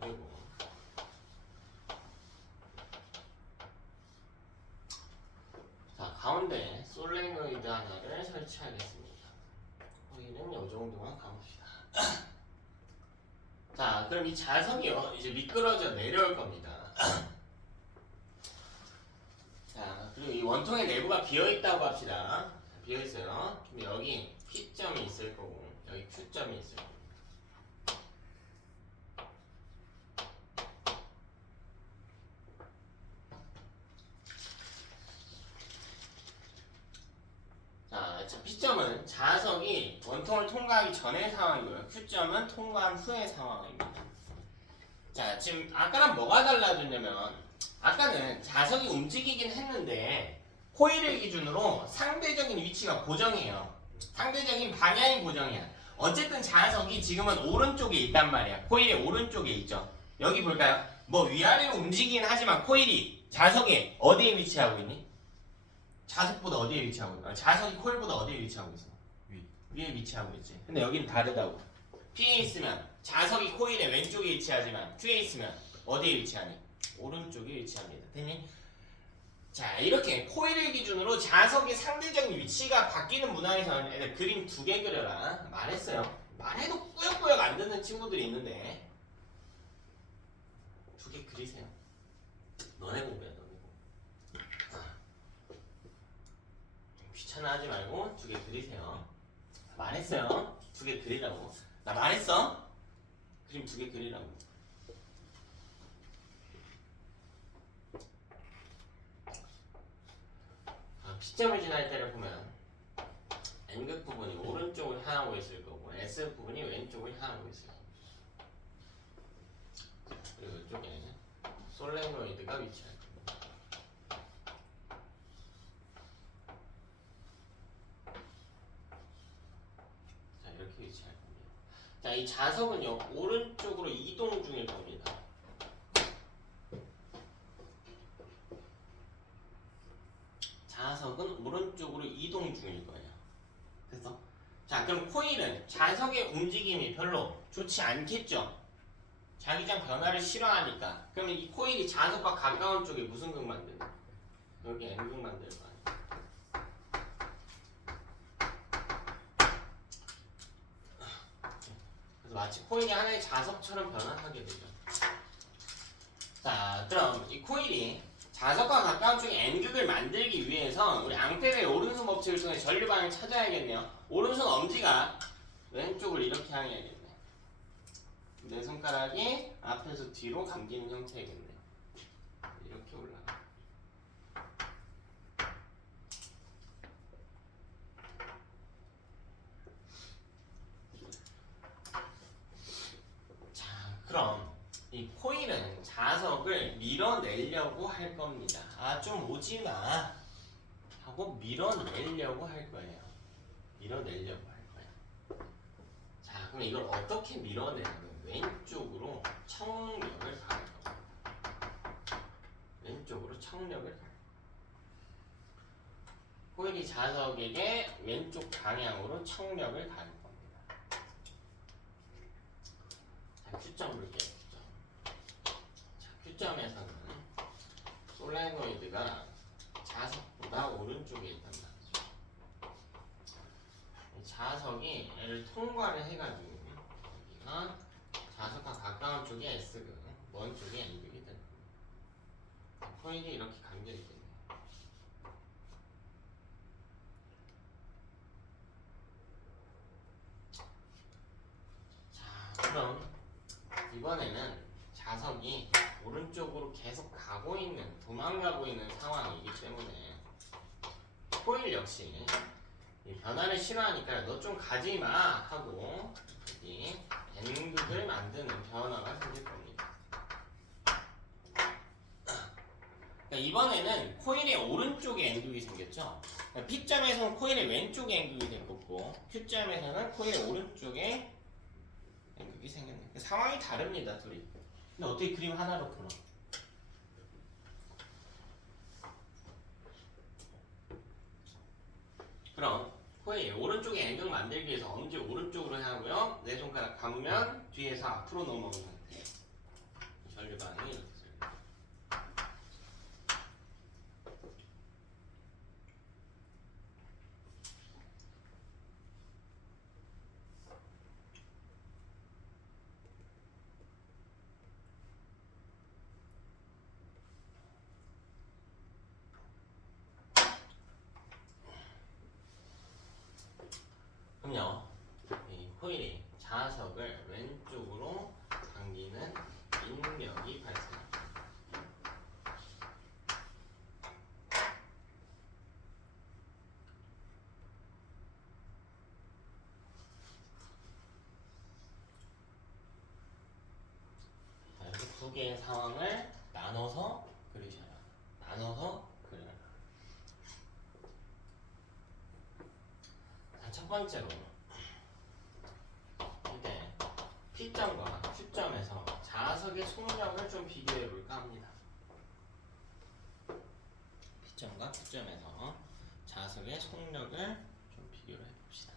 그리고 자, 가운데 솔레노이드 하나를 설치하겠습니다. 거기는 이 정도만 가봅시다. 자, 그럼 이 자석이요, 이제 미끄러져 내려올 겁니다. 자, 그리고 이 원통의 내부가 비어있다고 합시다. 비어있어요. 근데 여기 P점이 있을 거고 여기 Q점이 있을 거고. 자, P점은 자석이 원통을 통과하기 전의 상황이고요. Q점은 통과한 후의 상황입니다. 자, 지금 아까랑 뭐가 달라졌냐면, 아까는 자석이 움직이긴 했는데 코일을 기준으로 상대적인 위치가 고정이에요. 상대적인 방향이 고정이야. 어쨌든 자석이 지금은 오른쪽에 있단 말이야. 코일의 오른쪽에 있죠. 여기 볼까요? 뭐 위아래로 움직이긴 하지만 코일이 자석에 어디에 위치하고 있니? 자석보다 어디에 위치하고 있어? 자석이 코일보다 어디에 위치하고 있어? 위에 위치하고 있지. 근데 여기는 다르다고. P에 있으면 자석이 코일의 왼쪽에 위치하지만 Q에 있으면 어디에 위치하니? 오른쪽에 위치합니다. 됐니? 자, 이렇게 코일을 기준으로 자석의 상대적인 위치가 바뀌는 문항에서는 애들 그림 2개 그려라 말했어요. 말해도 꾸역꾸역 안 듣는 친구들이 있는데 2개 그리세요. 너네 공부야, 너네 공부. 귀찮아하지 말고 2개 그리세요. 말했어요. 2개 그리라고. 나 말했어. 그림 2개 그리라고. P점을 지날 때를 보면 N극 부분이 오른쪽을 향하고 있을 거고 S 부분이 왼쪽을 향하고 있어요. 그리고 이쪽에 솔레노이드가 위치할 겁니다. 자, 이렇게 위치할 겁니다. 자, 이 자석은요 오른쪽으로 이동 중일 겁니다. 자석은 오른쪽으로 이동 중일 거예요. 그래서 자, 그럼 코일은 자석의 움직임이 별로 좋지 않겠죠? 자기장 변화를 싫어하니까. 그러면 이 코일이 자석과 가까운 쪽에 무슨 극 만드냐? 여기 N극 만들 거 아니야. 그래서 마치 코일이 하나의 자석처럼 변화하게 되죠. 자, 그럼 이 코일이 자석과 가까운 쪽에 N극을 만들기 위해서 우리 앙페르의 오른손 법칙을 통해 전류 방향을 찾아야겠네요. 오른손 엄지가 왼쪽을 이렇게 향해야겠네. 내 손가락이 앞에서 뒤로 감기는 형태이겠네. 이렇게 올라가. 자, 그럼 이 코일은 자석을 밀어내려고 할 겁니다. 아, 좀 오지마 하고 밀어내려고 할 거예요. 밀어내려고 할 거야. 자, 그럼 이걸 어떻게 밀어내냐면 왼쪽으로 청력을 가할 겁니다. 왼쪽으로 청력을 가할 겁니다. 코일이 자석에게 왼쪽 방향으로 청력을 가할 겁니다. 자, Q점 볼게요. 자, Q점에서는 솔레노이드가 자석보다 오른쪽에 있단 말이죠. 자석이 얘를 통과를 해가지고 여기가 자석과 가까운 쪽에 S극, 먼 쪽에 N극이 되는 겁니다. 코일이 이렇게 감겨있겠네요. 자, 그럼 이번에는 자석이 오른쪽으로 계속 가고 있는, 도망가고 있는 상황이기 때문에 코일 역시 이 변화를 싫어하니까 너 좀 가지마 하고 여기 N극을 만드는 변화가 생길 겁니다. 그러니까 이번에는 코일의 오른쪽에 N극이 생겼죠. 그러니까 P점에서는 코일의 왼쪽에 N극이 될 거고 Q점에서는 코일의 오른쪽에 N극이 생겼네. 그러니까 상황이 다릅니다, 둘이. 근데 어떻게 그림 하나로 풀어? 그럼 코일 오른쪽에 N극 만들기 위해서 엄지 오른쪽으로 하고요. 내 손가락 감으면 뒤에서 앞으로 넘어오는 상태. 전류방이 이렇게 들어요. 그럼요, 이 코일이 자석을 왼쪽으로 당기는 인력이 발생합니다. 자, 이렇게 두 개의 상황을 나눠서 그리셔라. 나눠서 그려라. 자, 첫 번째로 이때 P점과 Q점에서 자석의 속력을 좀 비교해 볼까 합니다. P점과 Q점에서 자석의 속력을 좀 비교를 해봅시다.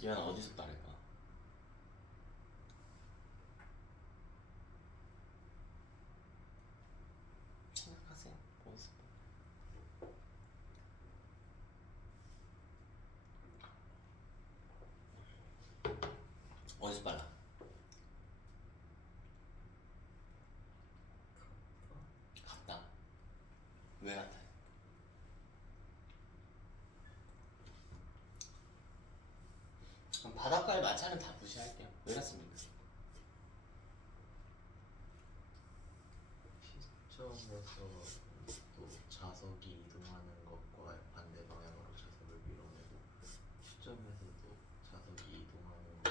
이건 어디서 따를까? 어디서 빨라? 같다. 왜 같아? 그럼 바닷가의 마찰은 다 무시할게요. 왜 같습니까? 시점에서 또 자석이 이동하는 것과 반대 방향으로 자석을 밀어내고 시점에서도 자석이 이동하는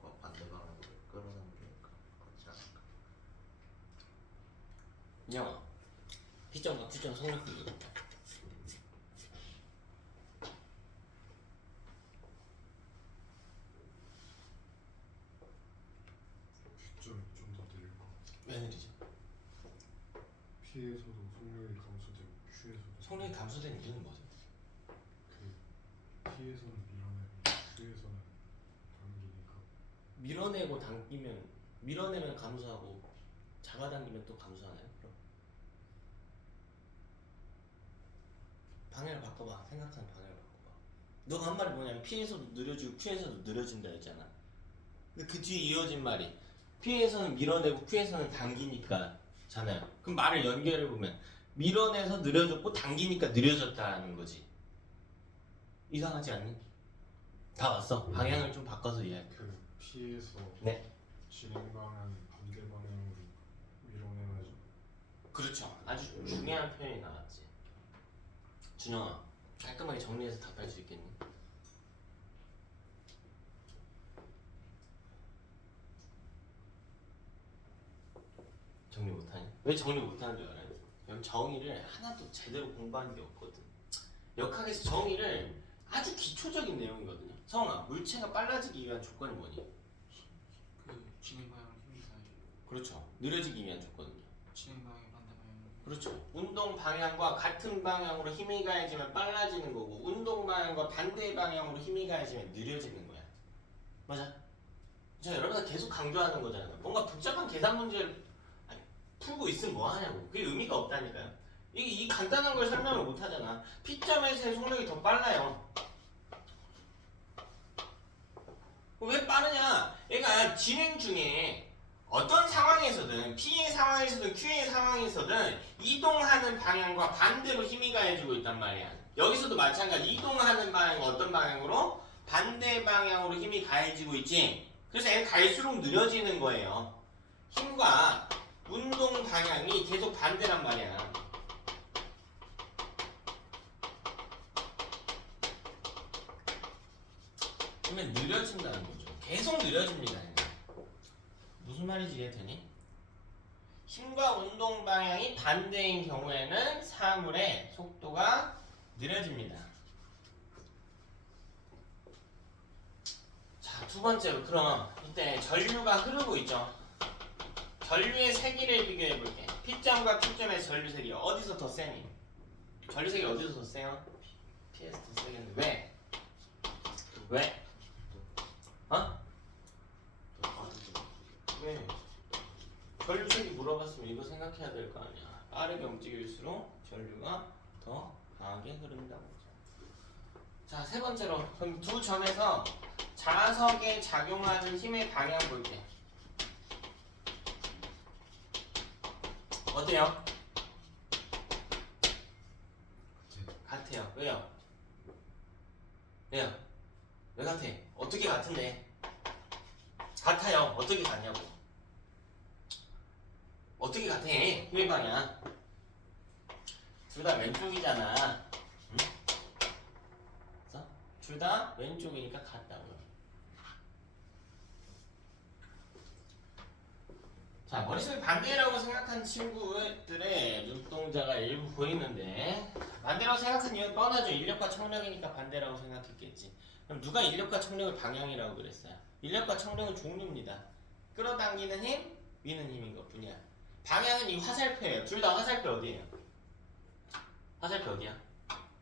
것과 반대 방향으로 끌어당기니까 그렇지 않을까? 영아, P점과 Q점 속력 비교. Q점이 좀 더 느릴 것 같아. 왜 느리죠? P에서도 속력이 감소되고 Q에서도 속력이 감소된 이유는 뭐죠? 그 P에서는 밀어내고 Q에서는 당기니까 밀어내고 당기면 밀어내면 감소하고 잡아당기면 또 감소하나요? 그럼 방향을 바꿔봐. 생각하는 방향을 바꿔봐. 너가 한 말이 뭐냐면 P에서도 느려지고 Q에서도 느려진다 했잖아. 근데 그 뒤에 이어진 말이 P에서는 밀어내고 Q에서는 당기니까 잖아요. 그럼 말을 연결해보면 밀어내서 느려졌고 당기니까 느려졌다는 거지. 이상하지 않니? 다 왔어. 방향을 좀 바꿔서 이해할게. 그 P에서 네. 진행 방향이 반대 방향으로 밀어내야지. 그렇죠. 아주 중요한 표현이 나왔지. 준영아, 깔끔하게 정리해서 답할 수 있겠니? 정리 못하니? 왜 정리 못하는 줄 알아요? 여기 정의를 하나도 제대로 공부한 게 없거든. 역학에서 정의를 아주 기초적인 내용이거든요. 성아, 물체가 빨라지기 위한 조건이 뭐니? 그 진행 방향 힘이 가야죠. 그렇죠. 느려지기 위한 조건은요. 진행 방향 반대 방향. 그렇죠. 운동 방향과 같은 방향으로 힘이 가해지면 빨라지는 거고 운동 방향과 반대 방향으로 힘이 가해지면 느려지는 거야. 맞아? 자, 여러분들 계속 강조하는 거잖아요. 뭔가 복잡한 계산 문제를 풀고 있으면 뭐 하냐고. 그게 의미가 없다니까요. 이 간단한 걸 설명을 못 하잖아. P점에서의 속력이 더 빨라요. 왜 빠르냐? 얘가 진행 중에 어떤 상황에서든 P의 상황에서든 Q의 상황에서든 이동하는 방향과 반대로 힘이 가해지고 있단 말이야. 여기서도 마찬가지. 이동하는 방향과 어떤 방향으로? 반대 방향으로 힘이 가해지고 있지. 그래서 얘는 갈수록 느려지는 거예요. 힘과 운동 방향이 계속 반대란 말이야. 그러면 느려진다는 거죠. 계속 느려집니다. 무슨 말인지 이해되니? 힘과 운동 방향이 반대인 경우에는 사물의 속도가 느려집니다. 자, 두 번째로 그럼 이때 전류가 흐르고 있죠. 전류의 세기를 비교해 볼게. P점과 Q점의 전류 세기 어디서 더 세니? 전류 세기 어디서 더 세요? P에서 더 세겠는데 왜? 왜? 어? 왜? 전류 세기 물어봤으면 이거 생각해야 될 거 아니야. 빠르게 움직일수록 전류가 더 강하게 흐른다고. 자, 세 번째로 그럼 두 점에서 자석에 작용하는 힘의 방향 볼게. 어때요? 같아요. 왜요? 왜요? 왜 같아? 어떻게 같은데? 같아요. 어떻게 같냐고. 어떻게 같아? 힘의 방향. 둘 다 왼쪽이잖아. 응? 둘 다 왼쪽이니까 같다고요. 자, 머릿속에 반대라고 생각한 친구들의 눈동자가 일부 보이는데 반대라고 생각한 이유는 뻔하죠. 인력과 청력이니까 반대라고 생각했겠지. 그럼 누가 인력과 청력을 방향이라고 그랬어요? 인력과 청력은 종류입니다. 끌어당기는 힘, 미는 힘인 것 뿐이야. 방향은 이 화살표예요. 둘 다 화살표 어디예요? 화살표 어디야?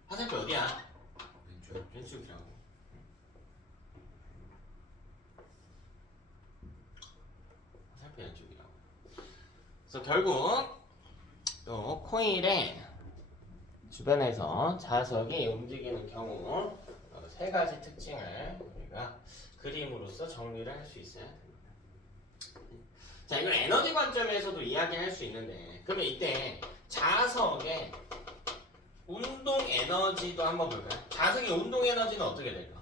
화살표 어디야? 왼쪽. 왼쪽이라고. 화살표 왼쪽이라고. 그래서 결국 또 코일의 주변에서 자석이 움직이는 경우 세 가지 특징을 우리가 그림으로써 정리를 할 수 있어야 됩니다. 자, 이걸 에너지 관점에서도 이야기할 수 있는데, 그러면 이때 자석의 운동 에너지도 한번 볼까요? 자석의 운동 에너지는 어떻게 될까?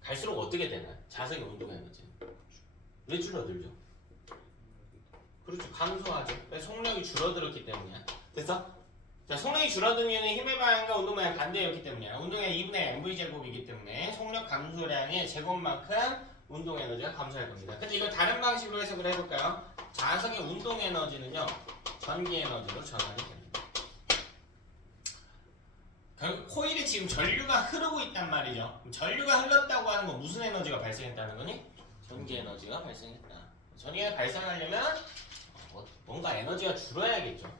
갈수록 어떻게 되나요? 자석의 운동 에너지는 왜 줄어들죠? 그렇죠, 감소하죠. 속력이 줄어들었기 때문이야. 됐어? 자, 속력이 줄어든 이유는 힘의 방향과 운동 방향 반대였기 때문이야. 운동의 2분의 mv제곱이기 때문에 속력 감소량의 제곱만큼 운동 에너지가 감소할 겁니다. 근데 이걸 다른 방식으로 해석을 해볼까요? 자석의 운동 에너지는요, 전기 에너지로 전환이 됩니다. 결국 코일에 지금 전류가 흐르고 있단 말이죠. 그럼 전류가 흘렀다고 하는 건 무슨 에너지가 발생했다는 거니? 전기 에너지가 발생했다. 전기가 발생하려면 뭔가 에너지가 줄어야겠죠.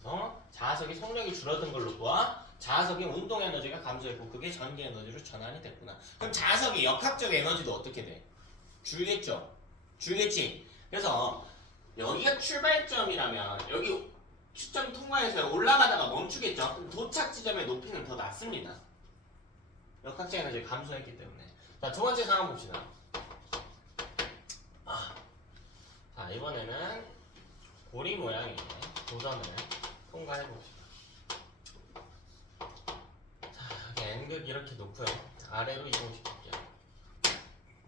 그래서 자석의 속력이 줄어든 걸로 보아 자석의 운동 에너지가 감소했고 그게 전기 에너지로 전환이 됐구나. 그럼 자석의 역학적 에너지도 어떻게 돼? 줄겠죠? 줄겠지? 그래서 여기가 출발점이라면 여기 시점 통과해서 올라가다가 멈추겠죠? 그럼 도착 지점의 높이는 더 낮습니다. 역학적 에너지가 감소했기 때문에. 자, 두 번째 상황 봅시다. 자, 이번에는 고리 모양의 도전을 통과해 봅시다. 자, 여기 N극 이렇게 놓고요. 아래로 이동시킬게요.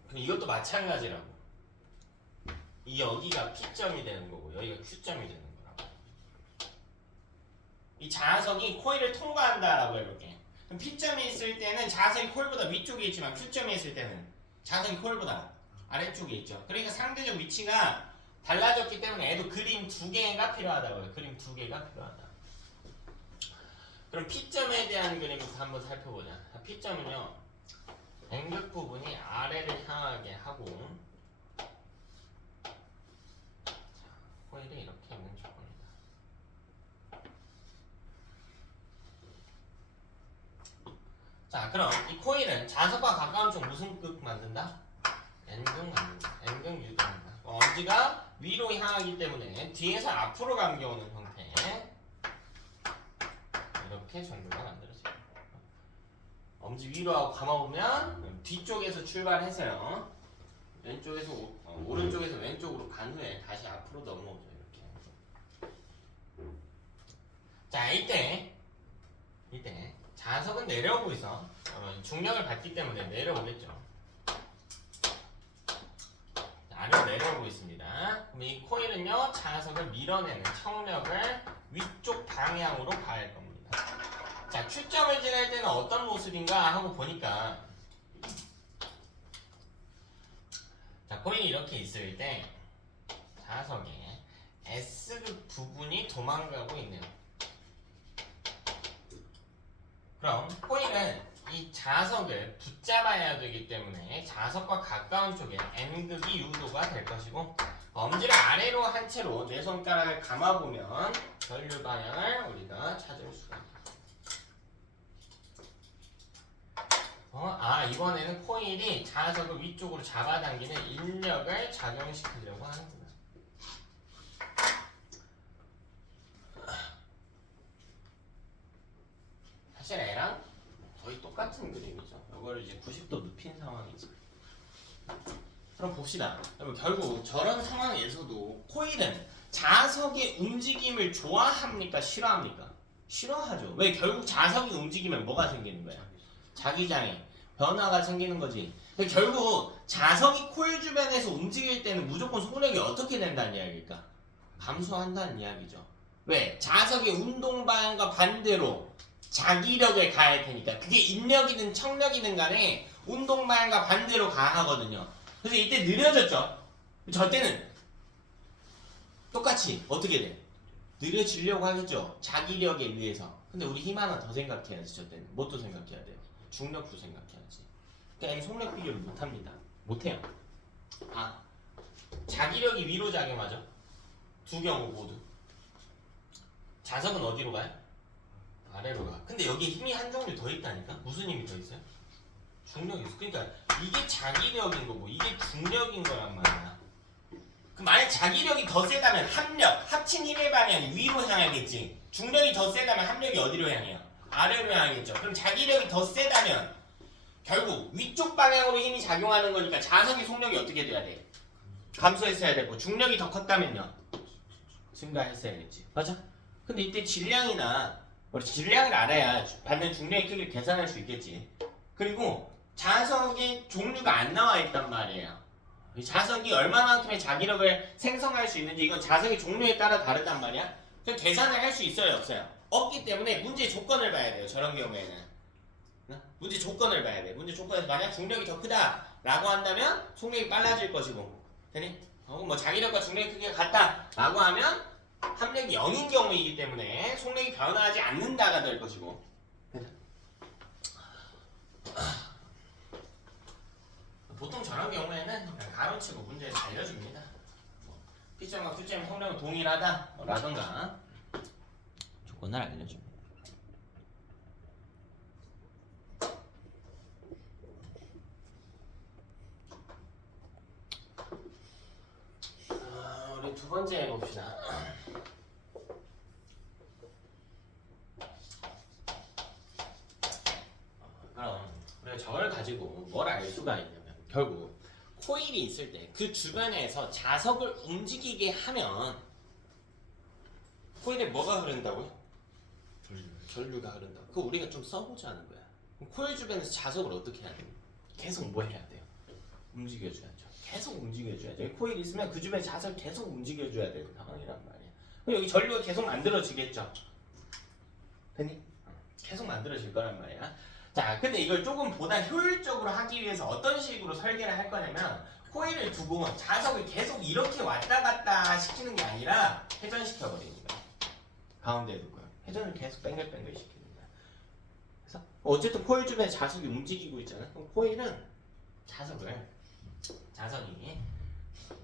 근데 이것도 마찬가지라고. 이 여기가 P점이 되는 거고 여기가 Q점이 되는 거라고. 이 자석이 코일을 통과한다라고 해볼게. 그럼 P점이 있을 때는 자석이 코일보다 위쪽에 있지만 Q점이 있을 때는 자석이 코일보다 아래쪽에 있죠. 그러니까 상대적 위치가 달라졌기 때문에 얘도 그림 2개가 필요하다고요. 그림 2개가 필요하다. 그럼 P점에 대한 그림부터 한번 살펴보자. P점은요, N극 부분이 아래를 향하게 하고, 자, 코일이 이렇게 있는 조건이다. 자, 그럼 이 코일은 자석과 가까운 쪽 무슨 극 만든다? N극 만든다. N극 유도한다. 엄지가 위로 향하기 때문에 뒤에서 앞으로 감겨오는 형태 이렇게 전류가 만들어져요. 엄지 위로 하고 감아보면 뒤쪽에서 출발해서요, 왼쪽에서 오른쪽에서 왼쪽으로 간 후에 다시 앞으로 넘어오죠. 이렇게. 자, 이때 자석은 내려오고 있어. 중력을 받기 때문에 내려오겠죠. 아래로 내려오고 있습니다. 그럼 이 코일은요, 자석을 밀어내는 청력을 위쪽 방향으로 가할 겁니다. 자, Q점을 지날 때는 어떤 모습인가 하고 보니까, 자, 코일이 이렇게 있을 때 자석에 S극 부분이 도망가고 있네요. 그럼 코일은 이 자석을 붙잡아야 되기 때문에 자석과 가까운 쪽에 N극이 유도가 될 것이고, 엄지를 아래로 한 채로 내 손가락을 감아보면 전류 방향을 우리가 찾을 수가 있다. 이번에는 코일이 자석을 위쪽으로 잡아당기는 인력을 작용시키려고 하는구나. 사실 A랑 거의 똑같은 그림이죠. 이거를 이제 90도 눕힌 상황이지. 그럼 봅시다. 여러분, 결국 저런 상황에서도 코일은 자석의 움직임을 좋아합니까? 싫어합니까? 싫어하죠. 왜? 결국 자석이 움직이면 뭐가 생기는 거야? 자기장애, 변화가 생기는 거지. 결국 자석이 코일 주변에서 움직일 때는 무조건 속력이 어떻게 된다는 이야기일까? 감소한다는 이야기죠. 왜? 자석의 운동 방향과 반대로 자기력을 가할 테니까. 그게 인력이든 청력이든 간에 운동 방향과 반대로 가하거든요. 그래서 이때 느려졌죠. 저 때는 똑같이 어떻게 돼? 느려지려고 하겠죠. 자기력에 의해서. 근데 우리 힘 하나 더 생각해야지. 저 때는 뭣도 생각해야 돼요? 중력도 생각해야지. 그러니까 속력 비교를 못합니다. 못해요. 자기력이 위로 작용하죠. 두 경우 모두. 자석은 어디로 가요? 아래로 가. 근데 여기에 힘이 한 종류 더 있다니까? 무슨 힘이 더 있어요? 중력이 있어. 그러니까 이게 자기력인 거고 이게 중력인 거란 말이야. 그럼 만약 자기력이 더 세다면 합력, 합친 힘의 방향이 위로 향하겠지. 중력이 더 세다면 합력이 어디로 향해요? 아래로 향하겠죠. 그럼 자기력이 더 세다면 결국 위쪽 방향으로 힘이 작용하는 거니까 자석의 속력이 어떻게 돼야 돼? 감소했어야 되고 중력이 더 컸다면요 증가했어야겠지. 맞아? 근데 이때 질량이나 우리 질량을 알아야 받는 중력의 크기를 계산할 수 있겠지. 그리고 자석의 종류가 안 나와 있단 말이에요. 이 자석이 얼마만큼의 자기력을 생성할 수 있는지 이건 자석의 종류에 따라 다르단 말이야. 그럼 계산을 할 수 있어요 없어요? 없기 때문에 문제 조건을 봐야 돼요. 저런 경우에는 문제 조건을 봐야 돼. 문제 조건에서 만약 중력이 더 크다 라고 한다면 속력이 빨라질 것이고 되니? 뭐 자기력과 중력의 크기가 같다 라고 하면 합력이 0인 경우이기 때문에 속력이 변화하지 않는다가 될 것이고 보통 저런 경우에는 그냥 가로치고 문제를 알려줍니다. P점과 Q점의 속력은 동일하다 라던가 조건을 알려줍니다. 우리 두 번째 해봅시다. 그럼 우리가 저걸 가지고 뭘 알 수가 있냐면 결국 코일이 있을 때 그 주변에서 자석을 움직이게 하면 코일에 뭐가 흐른다고요? 전류가 흐른다고. 그거 우리가 좀 써보자는 거야. 그럼 코일 주변에서 자석을 어떻게 해야 돼요? 계속 뭐 해야 돼요? 움직여줘야죠. 계속 움직여줘야죠. 코일이 있으면 그 주변에 자석을 계속 움직여줘야 되는 상황이란 말이야. 그럼 여기 전류가 계속 만들어지겠죠. 됐니? 계속 만들어질 거란 말이야. 자, 근데 이걸 조금 보다 효율적으로 하기 위해서 어떤 식으로 설계를 할 거냐면 코일을 두고 자석을 계속 이렇게 왔다 갔다 시키는 게 아니라 회전시켜 버리는 거야. 가운데에 두고요. 회전을 계속 뱅글뱅글 시키는 거야. 그래서 어쨌든 코일 주변에 자석이 움직이고 있잖아. 그럼 코일은 자석이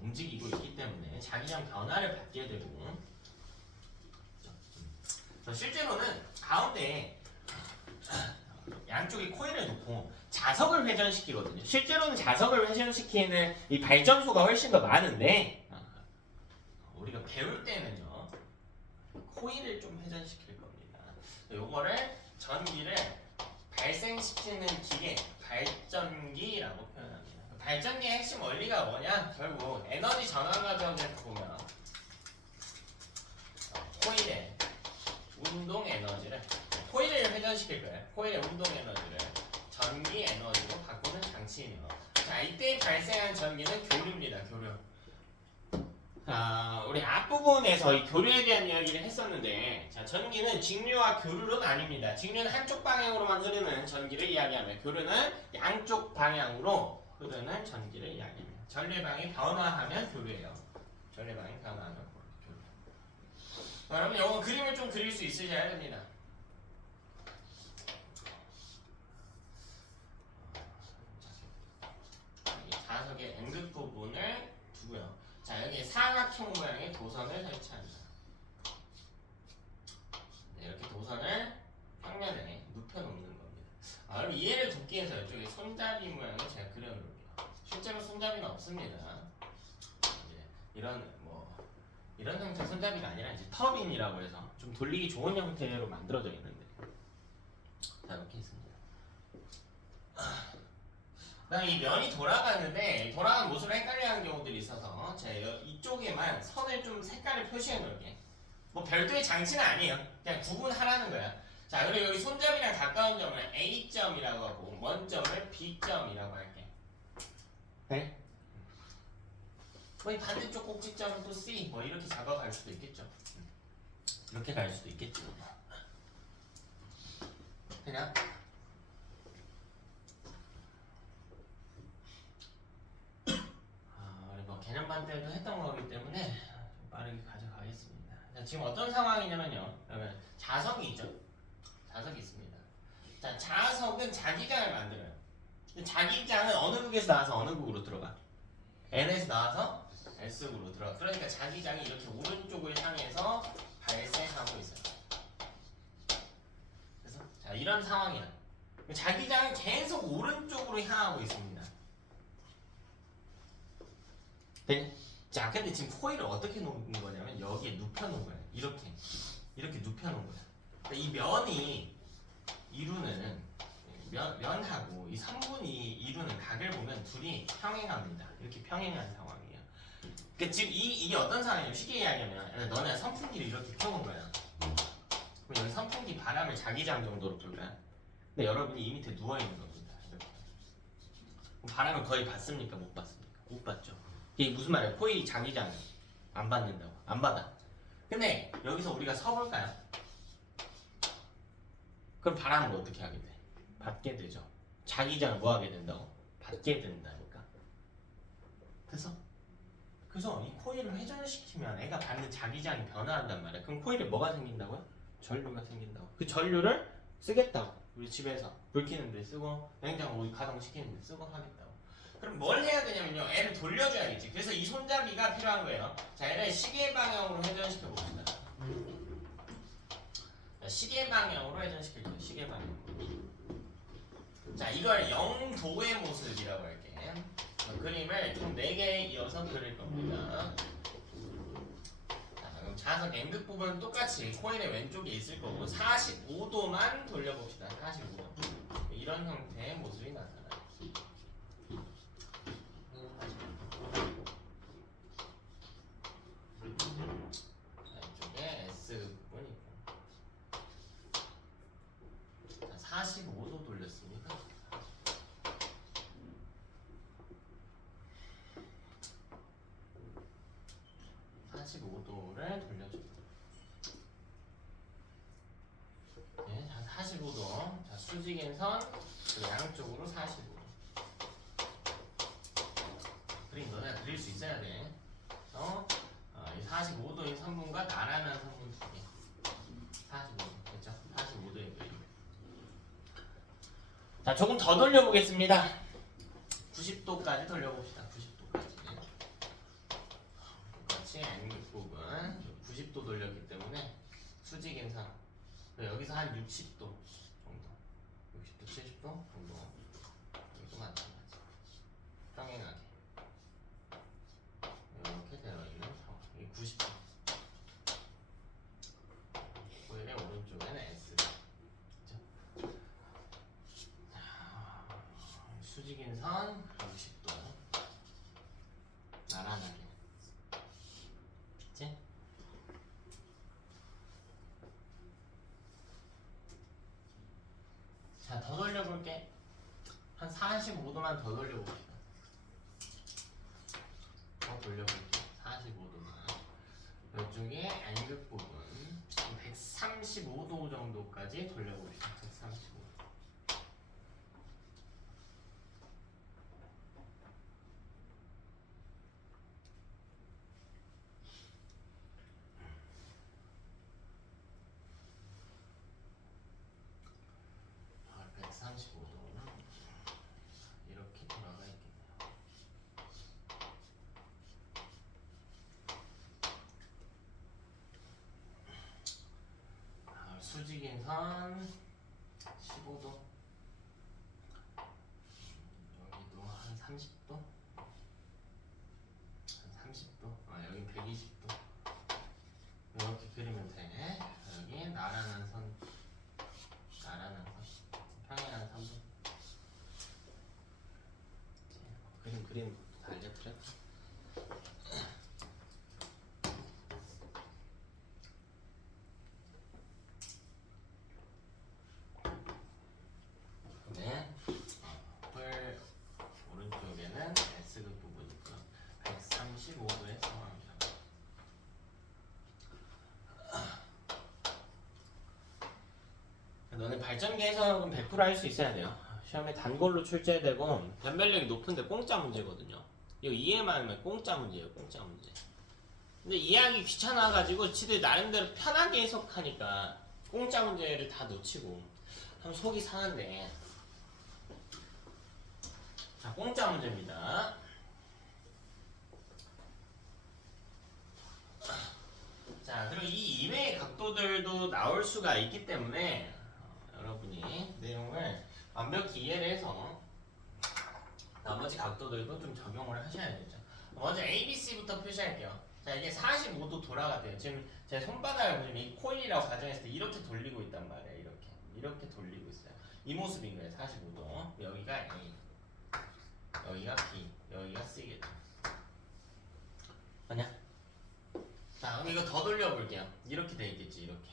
움직이고 있기 때문에 자기장 변화를 받게 되고 실제로는 가운데 양쪽에 코일을 놓고 자석을 회전시키거든요. 실제로는 자석을 회전시키는 이 발전소가 훨씬 더 많은데 우리가 배울 때는요 코일을 좀 회전시킬 겁니다. 요거를 전기를 발생시키는 기계 발전기라고 표현합니다. 발전기의 핵심 원리가 뭐냐? 결국 에너지 전환 과정에서 보면 코일의 운동 에너지를 코일을 회전시킬 거예요. 코일의 운동 에너지를 전기 에너지로 바꾸는 장치이네요. 자, 이때 발생한 전기는 교류입니다. 교류. 자, 우리 앞부분에서 이 교류에 대한 이야기를 했었는데, 자, 전기는 직류와 교류로 나뉩니다. 직류는 한쪽 방향으로만 흐르는 전기를 이야기하며, 교류는 양쪽 방향으로 흐르는 전기를 이야기합니다. 전류방이 변화하면 교류예요. 전류방이 변화하면 교류. 여러분, 이거 그림을 좀 그릴 수 있으셔야 됩니다. 자석의 N극 부분을 두고요. 자, 여기 사각형 모양의 도선을 설치합니다. 네, 이렇게 도선을 평면에 눕혀놓는 겁니다. 그럼 이해를 돕기 위해서 이쪽에 손잡이 모양을 제가 그려놓을게요. 실제로 손잡이는 없습니다. 이런 형태 손잡이가 아니라 이제 터빈이라고 해서 좀 돌리기 좋은 형태로 만들어져 있는데, 자, 이렇게 있습니다. 그다음 이 면이 돌아가는데 돌아가는 모습을 헷갈려하는 경우들이 있어서 제가 이쪽에만 선을 좀 색깔을 표시해 놓을게. 뭐 별도의 장치는 아니에요. 그냥 구분하라는 거야. 자, 그리고 여기 손잡이랑 가까운 점을 A점이라고 하고 먼 점을 B점이라고 할게. 네? 뭐 이 반대쪽 꼭지점은 또 C 뭐 이렇게 작업할 수도 있겠죠. 이렇게 갈 수도 있겠죠. 그냥 개념 반대도 했던 거기 때문에 좀 빠르게 가져가겠습니다. 자, 지금 어떤 상황이냐면요. 그러면 자석이 있죠. 자석이 있습니다. 자, 자석은 자기장을 만들어요. 자기장은 어느 극에서 나와서 어느 극으로 들어가? N에서 나와서 S극으로 들어가. 그러니까 자기장이 이렇게 오른쪽을 향해서 발생하고 있어요. 그래서 자, 이런 상황이야. 자기장은 계속 오른쪽으로 향하고 있습니다. 네? 자, 근데 지금 코일을 어떻게 놓은 거냐면 여기에 눕혀놓은 거예요. 이렇게 눕혀놓은 거야. 그러니까 이 면이 이루는 면하고 이 3분이 이루는 각을 보면 둘이 평행합니다. 이렇게 평행한 상황이에요. 그 지금 이게 어떤 상황이냐면 쉽게 이야기하면 너네 선풍기를 이렇게 켜본 거야. 그럼 여기 선풍기 바람을 자기장 정도로 불 거야. 근데 여러분이 이 밑에 누워 있는 겁니다. 이렇게. 그럼 바람을 거의 받습니까? 못 받습니까? 못 받죠. 이게 무슨 말이야? 코일이 자기장 안 받는다고? 안 받아. 근데 여기서 우리가 서볼까요? 그럼 바람을 어떻게 하게 돼? 받게 되죠. 자기장을 뭐 하게 된다고? 받게 된다니까. 그래서 이 코일을 회전시키면 애가 받는 자기장이 변화한단 말이야. 그럼 코일에 뭐가 생긴다고요? 전류가 생긴다고. 그 전류를 쓰겠다고. 우리 집에서 불 켜는 데 쓰고 냉장고 우리 가동시키는 데 쓰고 하겠다고. 그럼 뭘 해야 되냐면요. 애를 돌려줘야겠지. 그래서 이 손잡이가 필요한 거예요. 자, 얘를 시계 방향으로 회전시켜 봅시다. 자, 시계 방향으로 회전시킬게요. 시계 방향으로. 자, 이걸 영도의 모습이라고 할게. 그림을 총 4개 이어서 그릴 겁니다. 자, 그럼 자석 N극 부분은 똑같이 코일의 왼쪽에 있을 거고 45도만 돌려봅시다. 45도. 이런 형태의 모습이 나타나요. 이쪽에 S 부분이 있고. 자, 45도 돌렸습니다. 를 돌려줍니다. 네, 자, 45도. 자, 수직인 선, 그 양쪽으로 45도. 그림 너네가 그릴 수 있어야 돼. 이 45도인 선분과 나란한 선분 두 개. 45도. 됐죠? 45도의 그림. 자, 조금 더 돌려보겠습니다. 90도까지 돌려봅시다. 90도까지. 똑같이 N극 부분 90도 돌렸기 때문에 수직인 선. 여기서 한 60도 정도. 60도, 70도 정도. 여기도 마찬가지. 평행하게. 이렇게 되어 있는 상황. 이게 90도. 코일의 오른쪽에는 S. 그렇죠? 수직인 선 60도. 나란하게. 그치? 자, 더 돌려볼게. 한 45도만 더 돌려봅시다. 더 돌려볼게. 45도만. 이쪽에 N극 부분 135도 정도까지 돌려봅시다. 135도. 이렇게 돌아가 있겠네요. 수직인 선 15도. 여기도 한 30도. 한 30도. 여기 120도. 이렇게 그리면 돼. 여기 나란한 선. 나란한 선. 평행한 선분. 그림 다 알려드려? 네. 홀 오른쪽에는 S극 부분이 있고요. 135도의 상황입니다. 너는 발전기 해석은 100% 할 수 있어야 돼요. 시험에 단골로 출제되고 변별력이 높은데 공짜 문제거든요. 이거 이해만 하면 공짜 문제예요. 공짜 문제. 근데 이해하기 귀찮아가지고 지들 나름대로 편하게 해석하니까 공짜 문제를 다 놓치고 참 속이 상한데. 자, 공짜 문제입니다. 자, 그리고 이 이외의 각도들도 나올 수가 있기 때문에 여러분이 내용을 완벽히 이해를 해서 나머지 각도들도 좀 적용을 하셔야겠죠. 먼저 ABC부터 표시할게요. 자, 이게 45도 돌아가대요. 지금 제 손바닥을 보시면 이 코일이라고 가정했을 때 이렇게 돌리고 있단 말이에요. 이렇게 돌리고 있어요. 이 모습인 거예요. 45도. 여기가 A, 여기가 B, 여기가 C겠죠. 아니야? 자 그럼 이거 더 돌려볼게요. 이렇게 돼 있겠지. 이렇게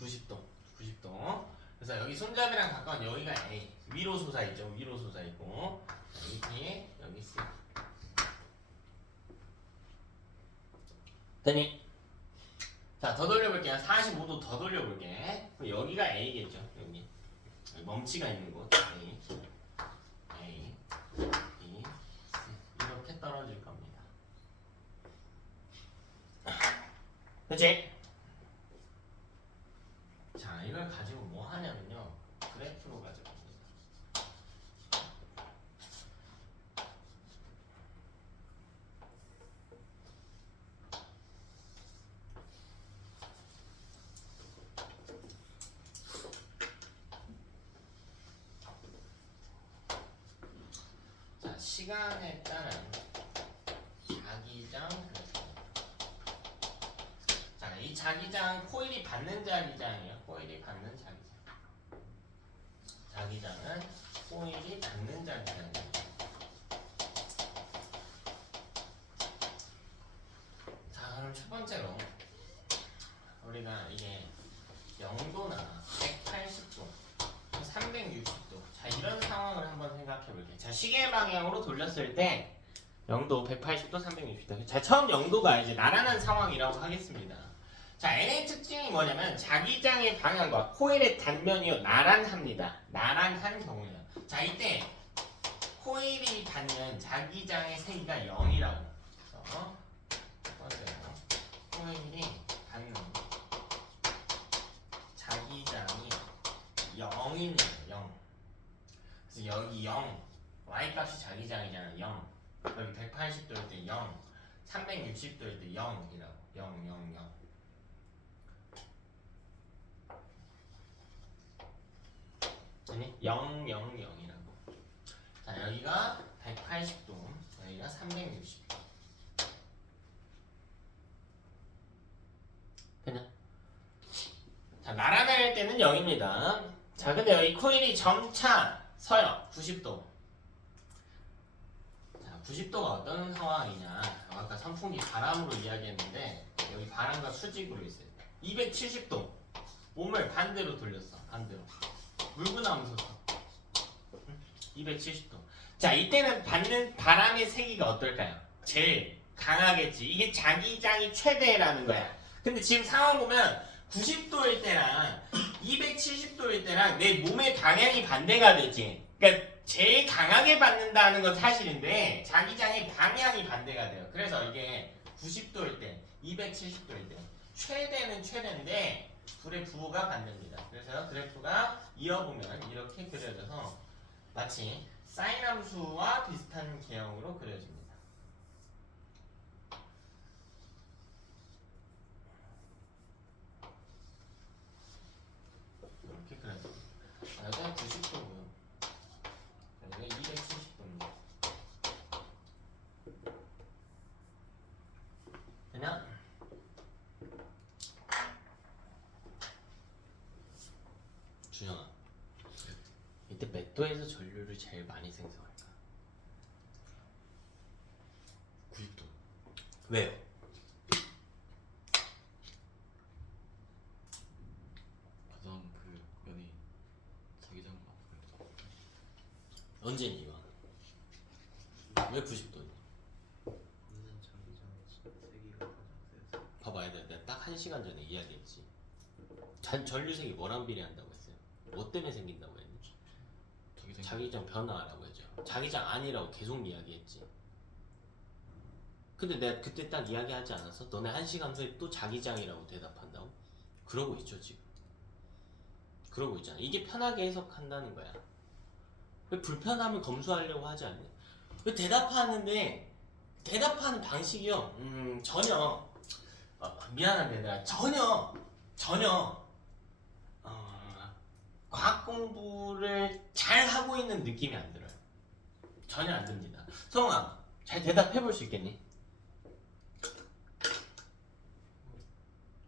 90도 90도. 그래서 여기 손잡이랑 가까운 여기가 A 위로 솟아있죠. 위로 솟아있고 여기 B 여기 C 됐니? 자 더 돌려볼게요. 45도 더 돌려볼게. 그럼 여기가 A겠죠. 여기 멈치가 있는 곳 A A B C 이렇게 떨어질 겁니다. 그치? 자 이걸 가지고 뭐 하냐면요 그래프로 가져갑니다. 자 시간에 따른 자기장 그래프. 자 이 자기장 코일이 받는 자기장이에요. 코일이 받는 자기장. 자기장은 코일이 받는 자기장이에요. 자 그럼 첫 번째로 우리가 이게 0도나 180도 360도 자 이런 상황을 한번 생각해 볼게요. 자 시계 방향으로 돌렸을 때 0도 180도 360도 자 처음 0도가 이제 나란한 상황이라고 하겠습니다. 자 N의 특징이 뭐냐면 자기장의 방향과 코일의 단면이 나란합니다. 나란한 경우에요. 자 이때 코일이 받는 자기장의 세기가 0이라고. 그래서 첫 번째로 코일이 받는 자기장이 0이네요. 0. 그래서 여기 0 Y값이 자기장이잖아. 0 여기 180도일 때 0 360도일 때 0이라고. 0 0 0 아니 0 0 0이라고. 자 여기가 180도 여기가 360도 그냥 자 나란할 때는 0입니다. 자 근데 여기 코일이 점차 서요. 90도. 자 90도가 어떤 상황이냐. 아까 선풍기 바람으로 이야기했는데 여기 바람과 수직으로 있어요. 270도 몸을 반대로 돌렸어. 반대로 물고 나오면서 270도. 자 이때는 받는 바람의 세기가 어떨까요? 제일 강하겠지. 이게 자기장이 최대라는 거야. 근데 지금 상황 보면 90도일 때랑 270도일 때랑 내 몸의 방향이 반대가 되지. 그러니까 제일 강하게 받는다는 건 사실인데 자기장의 방향이 반대가 돼요. 그래서 이게 90도일 때, 270도일 때 최대는 최대인데 둘의 부호가 반대입니다. 그래서 그래프가 이어보면 이렇게 그려져서 마치 사인 함수와 비슷한 개형으로 그려집니다. 이렇게 그려집니다. 여기가 90도고요. 여기가 270도입니다. 그냥 준영아 이때 몇 도에서 전류를 제일 많이 생성할까? 90도. 왜요? 가장 그 면이 자기장 앞으로 언제니 이거? 왜 90도니? 있는 자기장의 세기가 가장 세서 봐봐야 돼. 내가 딱 1시간 전에 이야기했지. 전류색이 뭐랑 비례한다고 했어요? 뭐 때문에 생긴다고 했니? 자기장 변화라고 했죠. 자기장 아니라고 계속 이야기했지. 근데 내가 그때 딱 이야기하지 않았어? 너네 1시간 후에 또 자기장이라고 대답한다고? 그러고 있죠 지금. 그러고 있잖아. 이게 편하게 해석한다는 거야. 왜 불편함을 검수하려고 하지 않냐? 왜 대답하는데 대답하는 방식이요. 전혀 미안한데 내가 전혀 과학 공부를 잘 하고 있는 느낌이 안 들어요. 전혀 안 듭니다. 성아, 잘 대답해 볼 수 있겠니?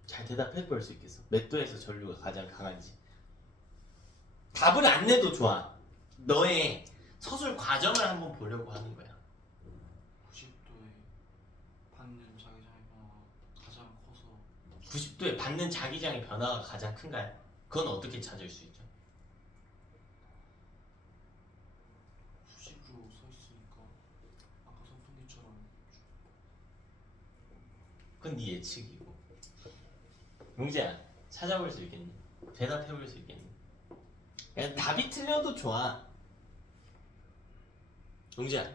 잘 대답해 볼 수 있겠어? 몇 도에서 전류가 가장 강한지. 답을 안 내도 좋아. 너의 서술 과정을 한번 보려고 하는 거야. 90도에 받는 90도에 받는 자기장의 변화가 가장 큰가요? 그건 어떻게 찾을 수 있죠? 90로 서 있으니까 아까 선풍기처럼 그건 네 예측이고. 용재야, 찾아볼 수 있겠니? 대답해볼 수 있겠니? 그냥 답이 틀려도 좋아. 용재야,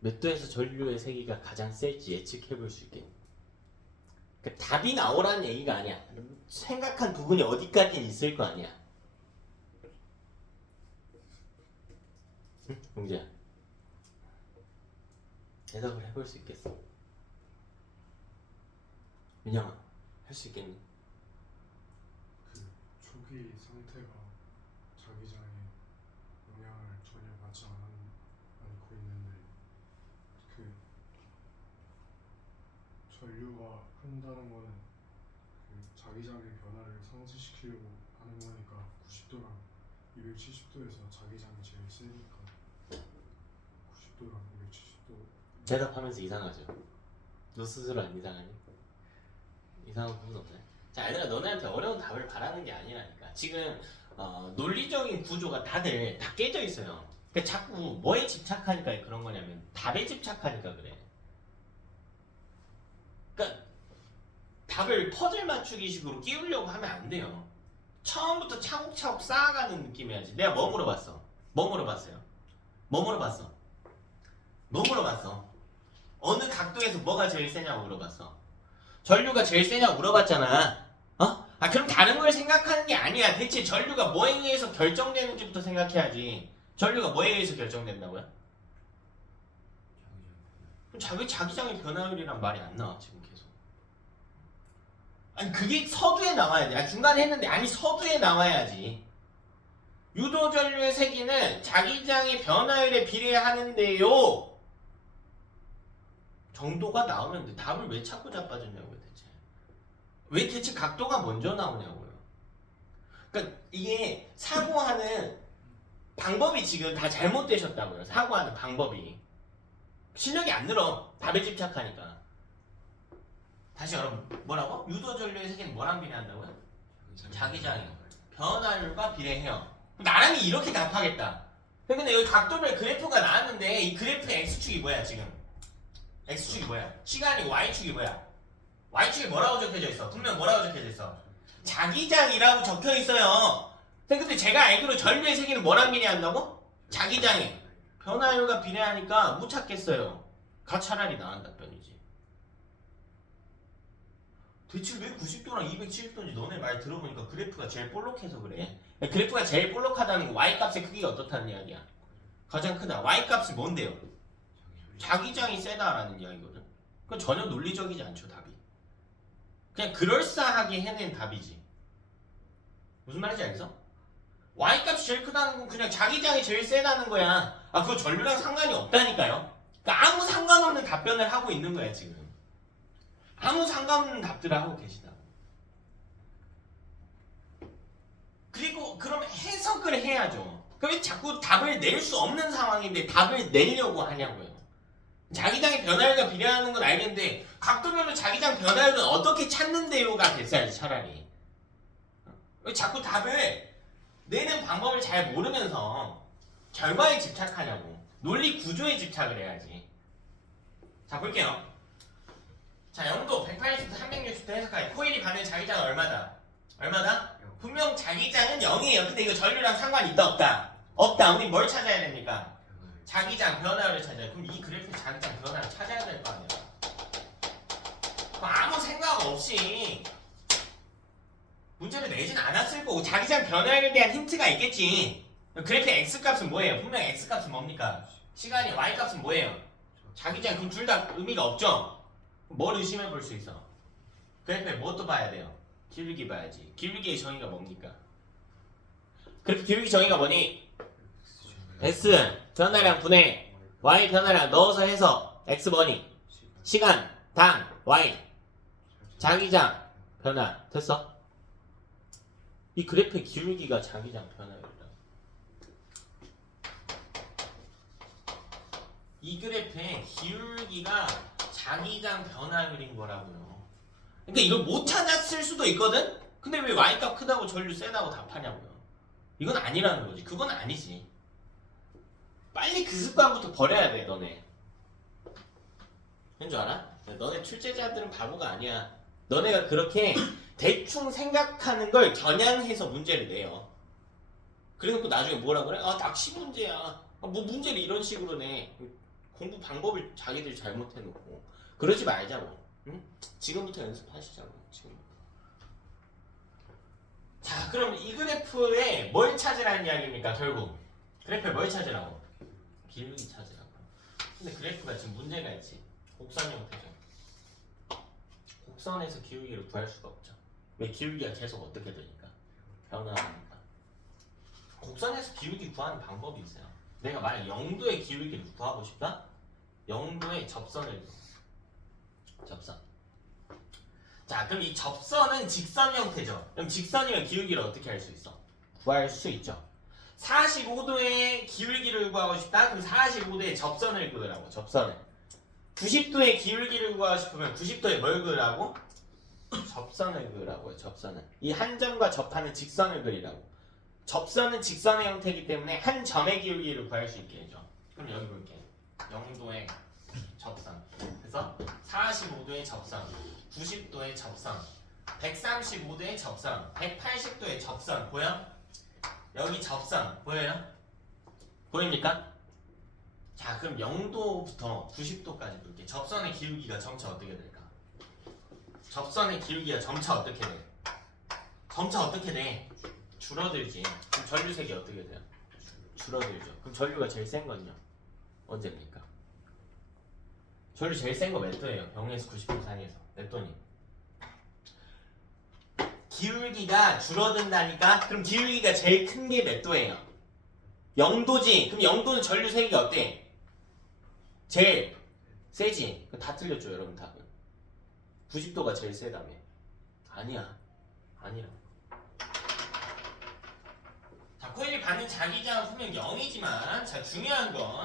몇 도에서 전류의 세기가 가장 셀지 예측해볼 수 있겠니? 그 답이 나오라는 얘기가 아니야. 생각한 부분이 어디까지는 있을 거 아니야. 응? 용재야, 대답을 해볼 수 있겠어? 민영아, 할 수 있겠니? 그 초기 상태가 자기장에 영향을 전혀 받지 않고 있는데 그 전류가 흐른다는 거는 그 자기장의 변화를 상쇄시키려고 하는 거니까 90도랑 270도에서 자기장이 제일 세니까 90도랑 270도 대답하면서 이상하죠? 너 스스로 안 이상하니? 이상한 부분 없나요? 자, 얘들아, 너네한테 어려운 답을 바라는 게 아니라니까. 지금 논리적인 구조가 다들 다 깨져 있어요. 그러니까 자꾸 뭐에 집착하니까 그런 거냐면 답에 집착하니까 그래. 그러니까 답을 퍼즐 맞추기식으로 끼우려고 하면 안 돼요. 처음부터 차곡차곡 쌓아가는 느낌이야지. 내가 뭐 물어봤어? 뭐 물어봤어요? 뭐 물어봤어? 뭐 물어봤어? 어느 각도에서 뭐가 제일 세냐고 물어봤어. 전류가 제일 세냐고 물어봤잖아. 어? 아, 그럼 다른 걸 생각하는 게 아니야. 대체 전류가 뭐에 의해서 결정되는지부터 생각해야지. 전류가 뭐에 의해서 결정된다고요? 그럼 자기장의 변화율이란 말이 안 나와 지금 계속. 아니 그게 서두에 나와야 돼. 아, 중간에 했는데 아니 서두에 나와야지. 유도 전류의 세기는 자기장의 변화율에 비례하는데요. 정도가 나오면 돼. 답을 왜 자꾸 자빠졌냐고요 대체. 왜 대체 각도가 먼저 나오냐고요. 그러니까 이게 사고하는 방법이 지금 다 잘못되셨다고요. 사고하는 방법이. 실력이 안 늘어. 답에 집착하니까. 다시 여러분 뭐라고? 유도 전류의 세기는 뭐랑 비례한다고요? 자기장이 변화율과 비례해요. 나랑이 이렇게 답하겠다. 근데 여기 각도별 그래프가 나왔는데 이 그래프의 x축이 뭐야 지금? x축이 뭐야? 시간이 y축이 뭐야? y축이 뭐라고 적혀져 있어? 분명 뭐라고 적혀져 있어? 자기장이라고 적혀 있어요. 근데 제가 알기로 전류의 세기는 뭐랑 비례한다고? 자기장이 변화율과 비례하니까 못 찾겠어요. 가 차라리 나은 답변이지. 대체 왜 90도랑 270도인지 너네 말 들어보니까 그래프가 제일 볼록해서 그래. 그래프가 제일 볼록하다는 거 y값의 크기가 어떻다는 이야기야? 가장 크다. y값이 뭔데요? 자기장이 세다라는 이야기거든. 그건 전혀 논리적이지 않죠 답이. 그냥 그럴싸하게 해낸 답이지. 무슨 말인지 알겠어? y값이 제일 크다는 건 그냥 자기장이 제일 세다는 거야. 아 그거 전류랑 상관이 없다니까요. 그러니까 아무 상관없는 답변을 하고 있는 거야 지금. 아무 상관없는 답들을 하고 계시다고. 그리고 그럼 해석을 해야죠. 그럼 왜 자꾸 답을 낼 수 없는 상황인데 답을 내려고 하냐고요. 자기장의 변화율과 비례하는 건 알겠는데 각도별로 자기장 변화율은 어떻게 찾는데요가 됐어야지 차라리. 왜 자꾸 답을 내는 방법을 잘 모르면서 결과에 집착하냐고. 논리 구조에 집착을 해야지. 자 볼게요. 자 영도 180도 360도 해석하기. 코일이 받는 자기장은 얼마다? 얼마다? 분명 자기장은 0이에요. 근데 이거 전류랑 상관이 있다 없다? 없다. 우리 뭘 찾아야 됩니까? 자기장 변화율을 찾아야 돼. 그럼 이 그래프 자기장 변화를 찾아야 될 거 아니야. 아무 생각 없이 문제를 내진 않았을 거고 자기장 변화율에 대한 힌트가 있겠지. 그래프의 x값은 뭐예요? 분명 x값은 뭡니까? 시간이 y값은 뭐예요? 자기장. 그럼 둘 다 의미가 없죠? 뭘 의심해 볼 수 있어? 그래프에 뭣도 봐야 돼요? 기울기 봐야지. 기울기의 정의가 뭡니까? 그래프 기울기 정의가 뭐니? S 변화량 분해 Y 변화량 넣어서 해서 X 뭐니? 시간, 당, Y 자기장 변화. 됐어? 이 그래프의 기울기가 자기장 변화율이다. 이 그래프의 기울기가 자기장 변화율인 거라고요. 그러니까 이걸 못 찾았을 수도 있거든? 근데 왜 y값 크다고 전류 세다고 답하냐고요. 이건 아니라는 거지. 그건 아니지. 빨리 그 습관부터 버려야 돼, 너네. 왠 줄 알아? 너네 출제자들은 바보가 아니야. 너네가 그렇게 대충 생각하는 걸 겨냥해서 문제를 내요. 그래놓고 나중에 뭐라 그래? 아, 낚시 문제야. 아, 뭐 문제를 이런 식으로 내. 공부 방법을 자기들이 잘못해놓고. 그러지 말자고. 응? 지금부터 연습하시자고. 지금부터. 자, 그럼 이 그래프에 뭘 찾으라는 이야기입니까? 결국 그래프에 뭘 찾으라고? 기울기 찾으라고. 근데 그래프가 지금 문제가 있지. 곡선 형태죠. 곡선에서 기울기를 구할 수가 없죠. 왜? 기울기가 계속 어떻게 되니까? 변화하니까. 곡선에서 기울기 구하는 방법이 있어요. 내가 만약 0도의 기울기를 구하고 싶다? 0도의 접선을 그어. 접선. 자, 그럼 이 접선은 직선 형태죠. 그럼 직선이면 기울기를 어떻게 할 수 있어? 구할 수 있죠. 45도의 기울기를 구하고 싶다? 그럼 45도의 접선을 그으라고. 접선을. 90도의 기울기를 구하고 싶으면 90도에 뭘 그으라고? 접선을 그으라고요. 접선을. 이 한 점과 접하는 직선을 그리라고. 접선은 직선의 형태이기 때문에 한 점의 기울기를 구할 수 있게 해줘. 그럼 여기 볼게. 0도의 접선. 그래서 45도의 접선, 90도의 접선, 135도의 접선, 180도의 접선. 보여? 여기 접선 보여요? 보입니까? 자, 그럼 0도부터 90도까지 볼게. 접선의 기울기가 점차 어떻게 될까? 접선의 기울기가 점차 어떻게 돼? 점차 어떻게 돼? 줄어들지. 그럼 전류색이 어떻게 돼요? 줄어들죠. 그럼 전류가 제일 센 건요? 언제입니까? 전류 제일 센 거 몇 도예요? 0에서 90도 사이에서. 몇 도니? 기울기가 줄어든다니까? 그럼 기울기가 제일 큰 게 몇 도예요? 0도지. 그럼 0도는 전류 세기가 어때? 제일 세지. 그럼 다 틀렸죠, 여러분 답은. 90도가 제일 세다며. 아니야. 아니라. 자, 코일이 받는 자기장은 분명 0이지만 자, 중요한 건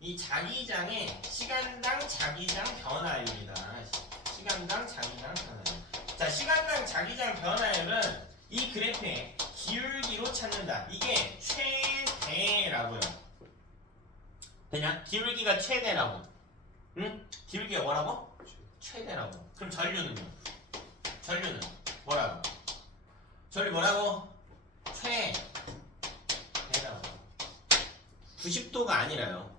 이 자기장의 시간당 자기장 변화율이다. 시간당 자기장 변화율. 자, 시간당 자기장 변화율은 이 그래프의 기울기로 찾는다. 이게 최대라고요. 되냐? 기울기가 최대라고. 응? 기울기가 뭐라고? 최대라고. 그럼 전류는요? 전류는 뭐라고? 전류 뭐라고? 최대라고. 90도가 아니라요.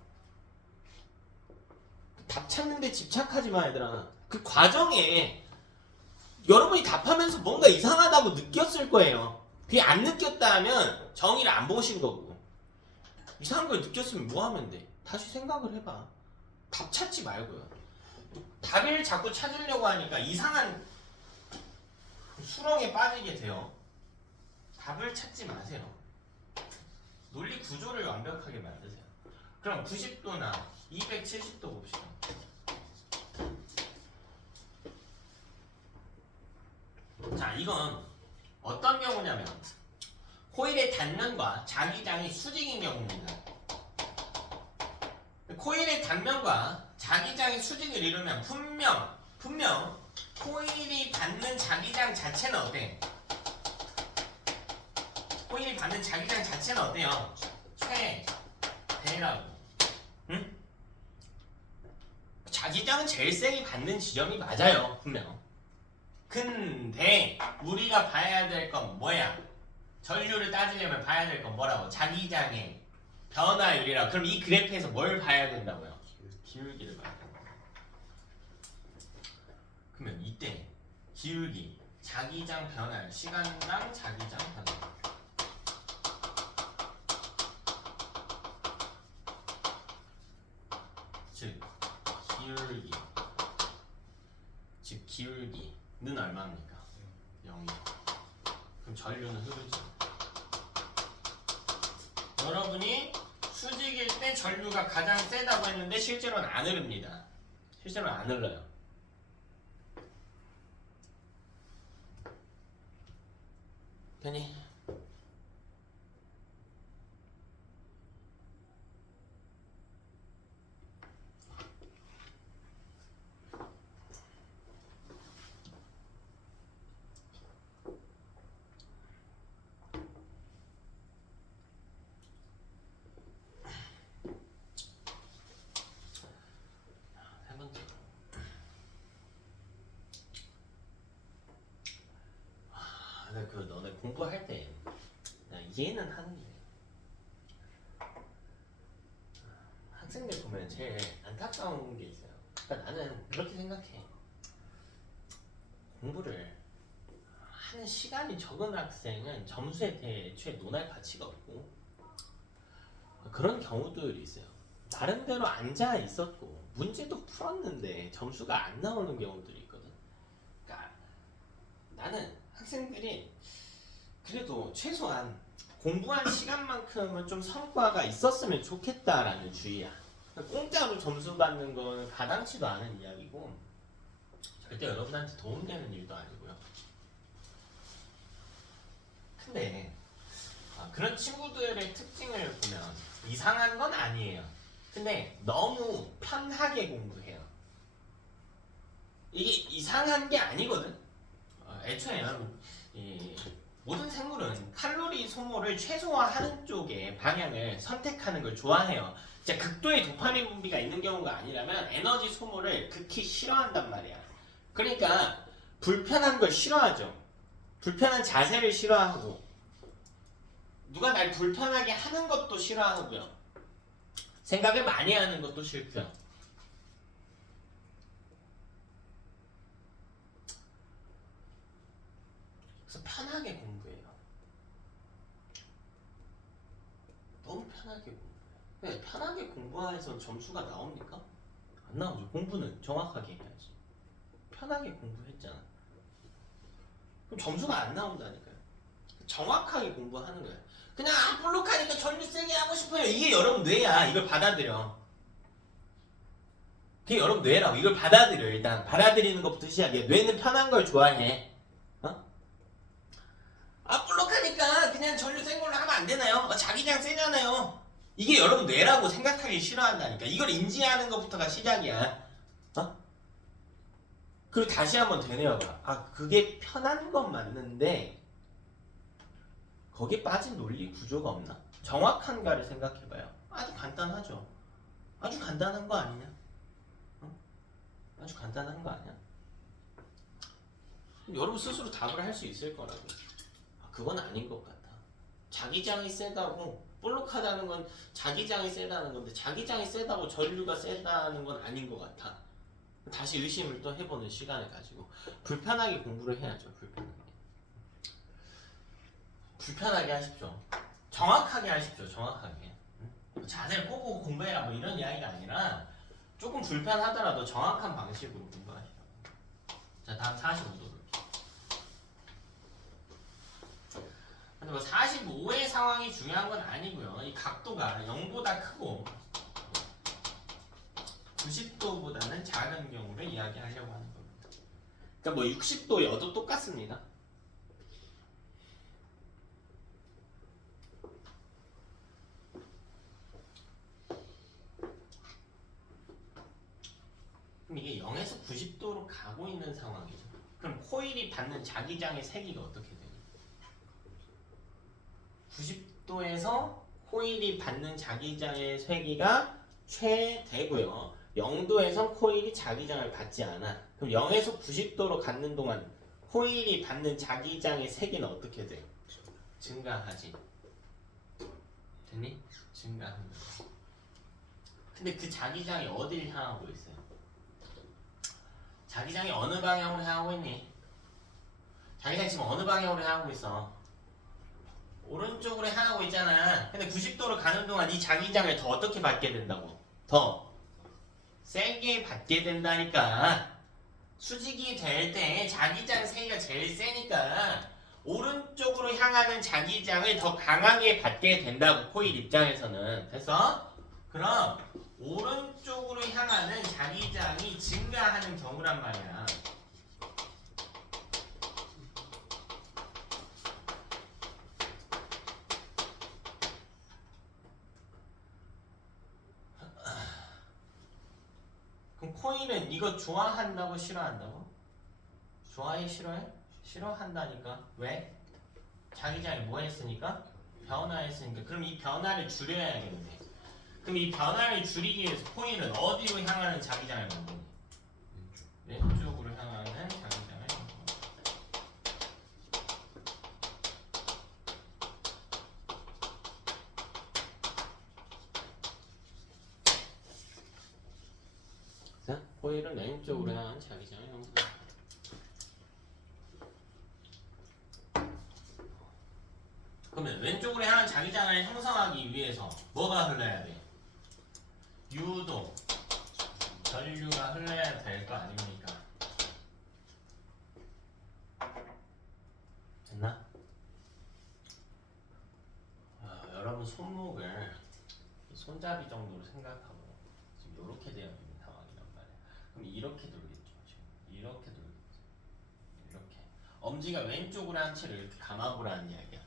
답 찾는데 집착하지 마, 얘들아. 그 과정에 여러분이 답하면서 뭔가 이상하다고 느꼈을 거예요. 그게 안 느꼈다 하면 정의를 안 보신 거고. 이상한 걸 느꼈으면 뭐 하면 돼? 다시 생각을 해봐. 답 찾지 말고요. 답을 자꾸 찾으려고 하니까 이상한 수렁에 빠지게 돼요. 답을 찾지 마세요. 논리 구조를 완벽하게 만드세요. 그럼 90도나 270도 봅시다. 자, 이건 어떤 경우냐면 코일의 단면과 자기장이 수직인 경우입니다. 코일의 단면과 자기장이 수직을 이루면 분명 코일이 받는 자기장 자체는 어때? 코일이 받는 자기장 자체는 어때요? 최대라고. 응? 자기장은 제일 세게 받는 지점이 맞아요, 분명. 근데 우리가 봐야 될 건 뭐야? 전류를 따지려면 봐야 될 건 뭐라고? 자기장의 변화율이라. 그럼 이 그래프에서 뭘 봐야 된다고요? 기울기를 봐야 된다고. 그러면 이때 기울기, 자기장 변화율, 시간당 자기장 변화율. 즉 기울기, 즉 기울기는 얼마입니까? 0이죠. 그럼 전류는 흐르죠. 여러분이 수직일 때 전류가 가장 세다고 했는데 실제로는 안 흐릅니다. 실제로는 안 흘러요. 되니? 그 너네 공부할 때 이해는 하는데 학생들 보면 제일 안타까운 게 있어요. 그러니까 나는 그렇게 생각해. 공부를 하는 시간이 적은 학생은 점수에 대해 애초에 논할 가치가 없고 그런 경우들이 있어요. 나름대로 앉아 있었고 문제도 풀었는데 점수가 안 나오는 경우들이 있거든. 그러니까 나는 학생들이 그래도 최소한 공부한 시간만큼은 좀 성과가 있었으면 좋겠다라는 주의야. 공짜로 점수 받는 건 가당치도 않은 이야기고 절대 여러분한테 도움되는 일도 아니고요. 근데 그런 친구들의 특징을 보면 이상한 건 아니에요. 근데 너무 편하게 공부해요. 이게 이상한 게 아니거든. 애초에는 이 모든 생물은 칼로리 소모를 최소화하는 쪽에 방향을 선택하는 걸 좋아해요. 진짜 극도의 도파민 분비가 있는 경우가 아니라면 에너지 소모를 극히 싫어한단 말이야. 그러니까 불편한 걸 싫어하죠. 불편한 자세를 싫어하고 누가 날 불편하게 하는 것도 싫어하고요. 생각을 많이 하는 것도 싫고요. 그래서 편하게 공부해요. 너무 편하게 공부해요. 근데 편하게 공부해서 점수가 나옵니까? 안 나오죠. 공부는 정확하게 해야지. 편하게 공부했잖아. 그럼 점수가 안 나온다니까요. 정확하게 공부하는 거예요. 그냥 볼록하니까 전류 세게 하고 싶어요. 이게 여러분 뇌야. 이걸 받아들여. 그게 여러분 뇌라고. 이걸 받아들여. 일단 받아들이는 것부터 시작해. 뇌는 편한 걸 좋아해. 볼록하니까 그냥 전류 센 걸로 하면 안 되나요? 자기장 세잖아요. 이게 여러분 뇌라고 생각하기 싫어한다니까. 이걸 인지하는 것부터가 시작이야. 그리고 다시 한번 되뇌어봐. 그게 편한 건 맞는데 거기에 빠진 논리 구조가 없나? 정확한가를 생각해봐요. 아주 간단하죠. 아주 간단한 거 아니냐? 아주 간단한 거 아니야? 여러분 스스로 답을 할 수 있을 거라고. 그건 아닌 것 같아. 자기장이 세다고 볼록하다는 건 자기장이 세다는 건데 자기장이 세다고 전류가 세다는 건 아닌 것 같아. 다시 의심을 또 해보는 시간을 가지고 불편하게 공부를 해야죠. 불편하게 하십시오. 정확하게 하십시오. 정확하게. 자세를 꼬고 공부해라 뭐 이런 이야기가 아니라 조금 불편하더라도 정확한 방식으로 공부하시라고. 자, 다음 45도. 근데 뭐 45의 상황이 중요한 건 아니고요. 이 각도가 0보다 크고 90도보다는 작은 경우를 이야기하려고 하는 겁니다. 그러니까 뭐 60도여도 똑같습니다. 그럼 이게 0에서 90도로 가고 있는 상황이죠. 그럼 코일이 받는 자기장의 세기가 어떻게 돼요? 90도에서 코일이 받는 자기장의 세기가 최대고요. 0도에서 코일이 자기장을 받지 않아. 그럼 0에서 90도로 갖는 동안 코일이 받는 자기장의 세기는 어떻게 돼? 증가하지. 됐니? 증가합니다. 근데 그 자기장이 어디를 향하고 있어요? 자기장이 어느 방향으로 향하고 있니? 자기장이 지금 어느 방향으로 향하고 있어? 오른쪽으로 향하고 있잖아. 근데 90도로 가는 동안 이 자기장을 더 어떻게 받게 된다고? 더 세게 받게 된다니까. 수직이 될 때 자기장 세기가 제일 세니까 오른쪽으로 향하는 자기장을 더 강하게 받게 된다고. 코일 입장에서는. 됐어? 그럼 오른쪽으로 향하는 자기장이 증가하는 경우란 말이야. 그럼 코일은 이거 좋아한다고 싫어한다고? 좋아해 싫어해? 싫어한다니까. 왜? 자기장이 뭐 했으니까? 변화했으니까. 그럼 이 변화를 줄여야겠네. 그럼 이 변화를 줄이기 위해서 코일은 어디로 향하는 자기장을 만드니? 왼쪽으로 향하는 자기장을 만듭니다. 코일은 왼쪽으로 향한 자기장을 형성한다. 그러면 왼쪽으로 향한 자기장을 형성하기 위해서 뭐가 흘러야 돼? 유도, 전류가 흘러야 될 거 아닙니까? 됐나? 여러분 손목을 손잡이 정도로 생각하고 지금 이렇게 되어 있는 상황이란 말이야. 그럼 이렇게 돌겠죠. 지금 이렇게 돌겠죠. 이렇게 엄지가 왼쪽으로 한 채로 이렇게 감아보라는 이야기야.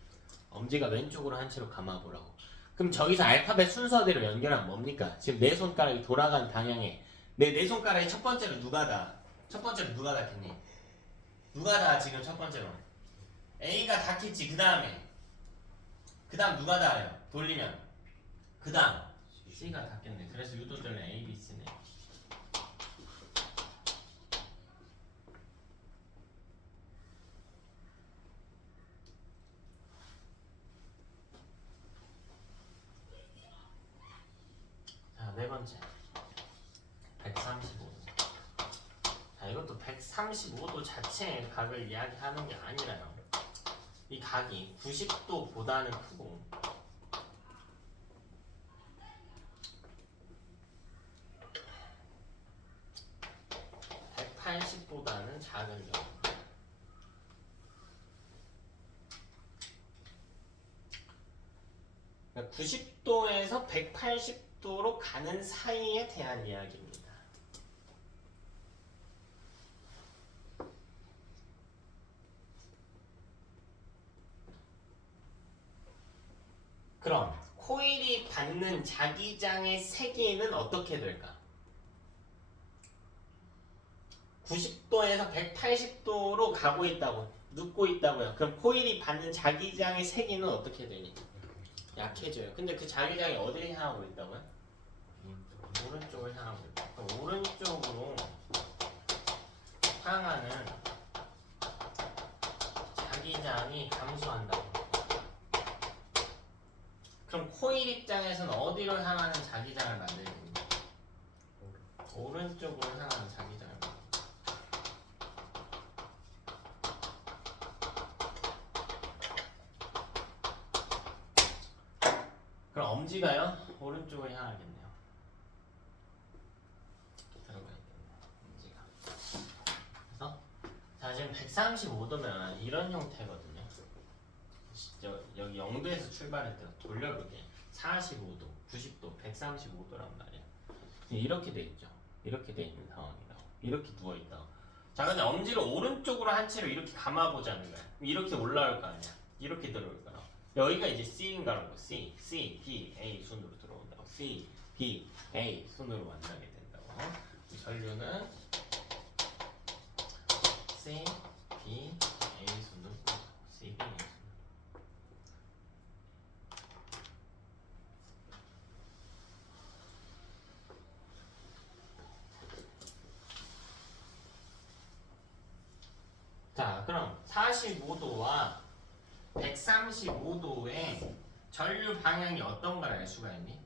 엄지가 왼쪽으로 한 채로 감아보라고. 그럼 저기서 알파벳 순서대로 연결하면 뭡니까? 지금 내 손가락이 돌아가는 방향에 내 손가락이 첫 번째로 누가 닿아? 첫 번째로 누가 닿겠니? 누가 닿아 지금 첫 번째로? A가 닿겠지. 그 다음 누가 닿아요? 돌리면 그 다음 C가 닿겠네. 그래서 유도절은 A, B, C네. 자, 네 번째 135도. 자, 이것도 135도 자체의 각을 이야기하는 게 아니라요. 이 각이 90도보다는 크고 180보다는 작은 경우. 그러니까 90도에서 180도로 가는 사이에 대한 이야기입니다. 그럼 코일이 받는 자기장의 세기는 어떻게 될까? 90도에서 180도로 가고 있다고, 눕고 있다고요. 그럼 코일이 받는 자기장의 세기는 어떻게 되니? 약해져요. 근데 그 자기장이 어디를 향하고 있다고요? 오른쪽을 향하고 있다. 그럼 오른쪽으로 향하는 자기장이 감소한다고. 그럼 코일 입장에서는 어디로 향하는 자기장을 만들게 됩니까? 오른쪽으로 향하는 자기장을 만들게. 그럼 엄지가요? 오른쪽을 향하겠네요. 들어가 있겠네요. 엄지가. 그래서 자, 지금 135도면 이런 형태거든요. 여기 0도에서 출발했다가 돌려볼게. 45도, 90도, 135도란 말이야. 이렇게 돼 있죠. 이렇게 돼 있는 상황이라고. 이렇게 누워 있다고. 자, 근데 엄지를 오른쪽으로 한 채로 이렇게 감아보자는 거야. 이렇게 올라올 거 아니야. 이렇게 들어올 거라고. 여기가 이제 C인가라고. C, B, A 순으로 들어온다고. C, B, A 순으로 만나게 된다고. 이 전류는 C, B, A 순으로 C, B, A 순. 자, 그럼 45도와 135도의 전류 방향이 어떤 걸 알 수가 있니?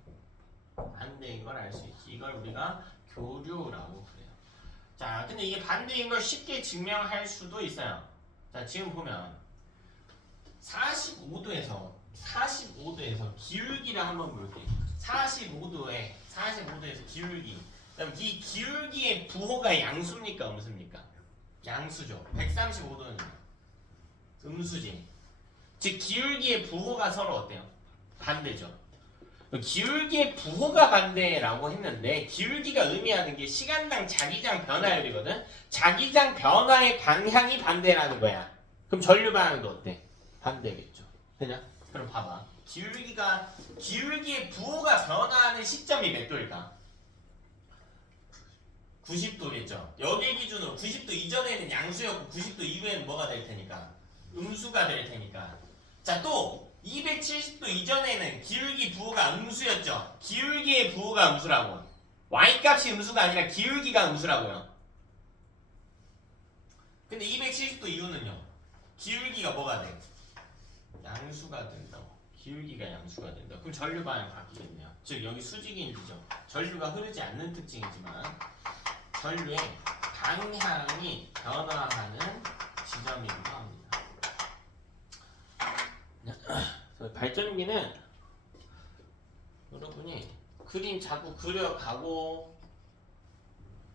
반대인 걸 알 수 있지. 이걸 우리가 교류라고 그래요. 자, 근데 이게 반대인 걸 쉽게 증명할 수도 있어요. 자, 지금 보면 45도에서 기울기를 한번 볼게요. 45도에서 기울기. 그럼 이 기울기의 부호가 양수입니까? 음수입니까? 양수죠. 135도는 음수지. 즉 기울기의 부호가 서로 어때요? 반대죠. 기울기의 부호가 반대라고 했는데 기울기가 의미하는 게 시간당 자기장 변화율이거든. 자기장 변화의 방향이 반대라는 거야. 그럼 전류 방향도 어때? 반대겠죠. 되냐? 그럼 봐봐. 기울기의 부호가 변화하는 시점이 몇 도일까? 90도겠죠. 여기 기준으로 90도 이전에는 양수였고 90도 이후에는 뭐가 될 테니까? 음수가 될 테니까. 자, 또 270도 이전에는 기울기 부호가 음수였죠. 기울기의 부호가 음수라고. Y값이 음수가 아니라 기울기가 음수라고요. 근데 270도 이후는요. 기울기가 뭐가 돼? 양수가 된다고. 기울기가 양수가 된다. 그럼 전류 방향 바뀌겠네요. 즉 여기 수직인지죠. 전류가 흐르지 않는 특징이지만 전류의 방향이 변화하는 지점이기도 합니다. 그래서 발전기는 여러분이 그림 자꾸 그려가고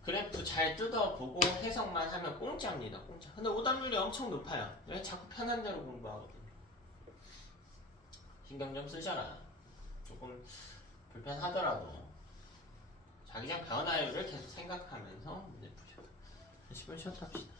그래프 잘 뜯어보고 해석만 하면 공짜입니다. 공짜. 근데 오답률이 엄청 높아요. 왜 자꾸 편한 대로 공부하거든요. 신경 좀 쓰셔라. 조금 불편하더라도 자기장 변화율을 계속 생각하면서 문제 푸셔라. 10분 쉬었다 합시다.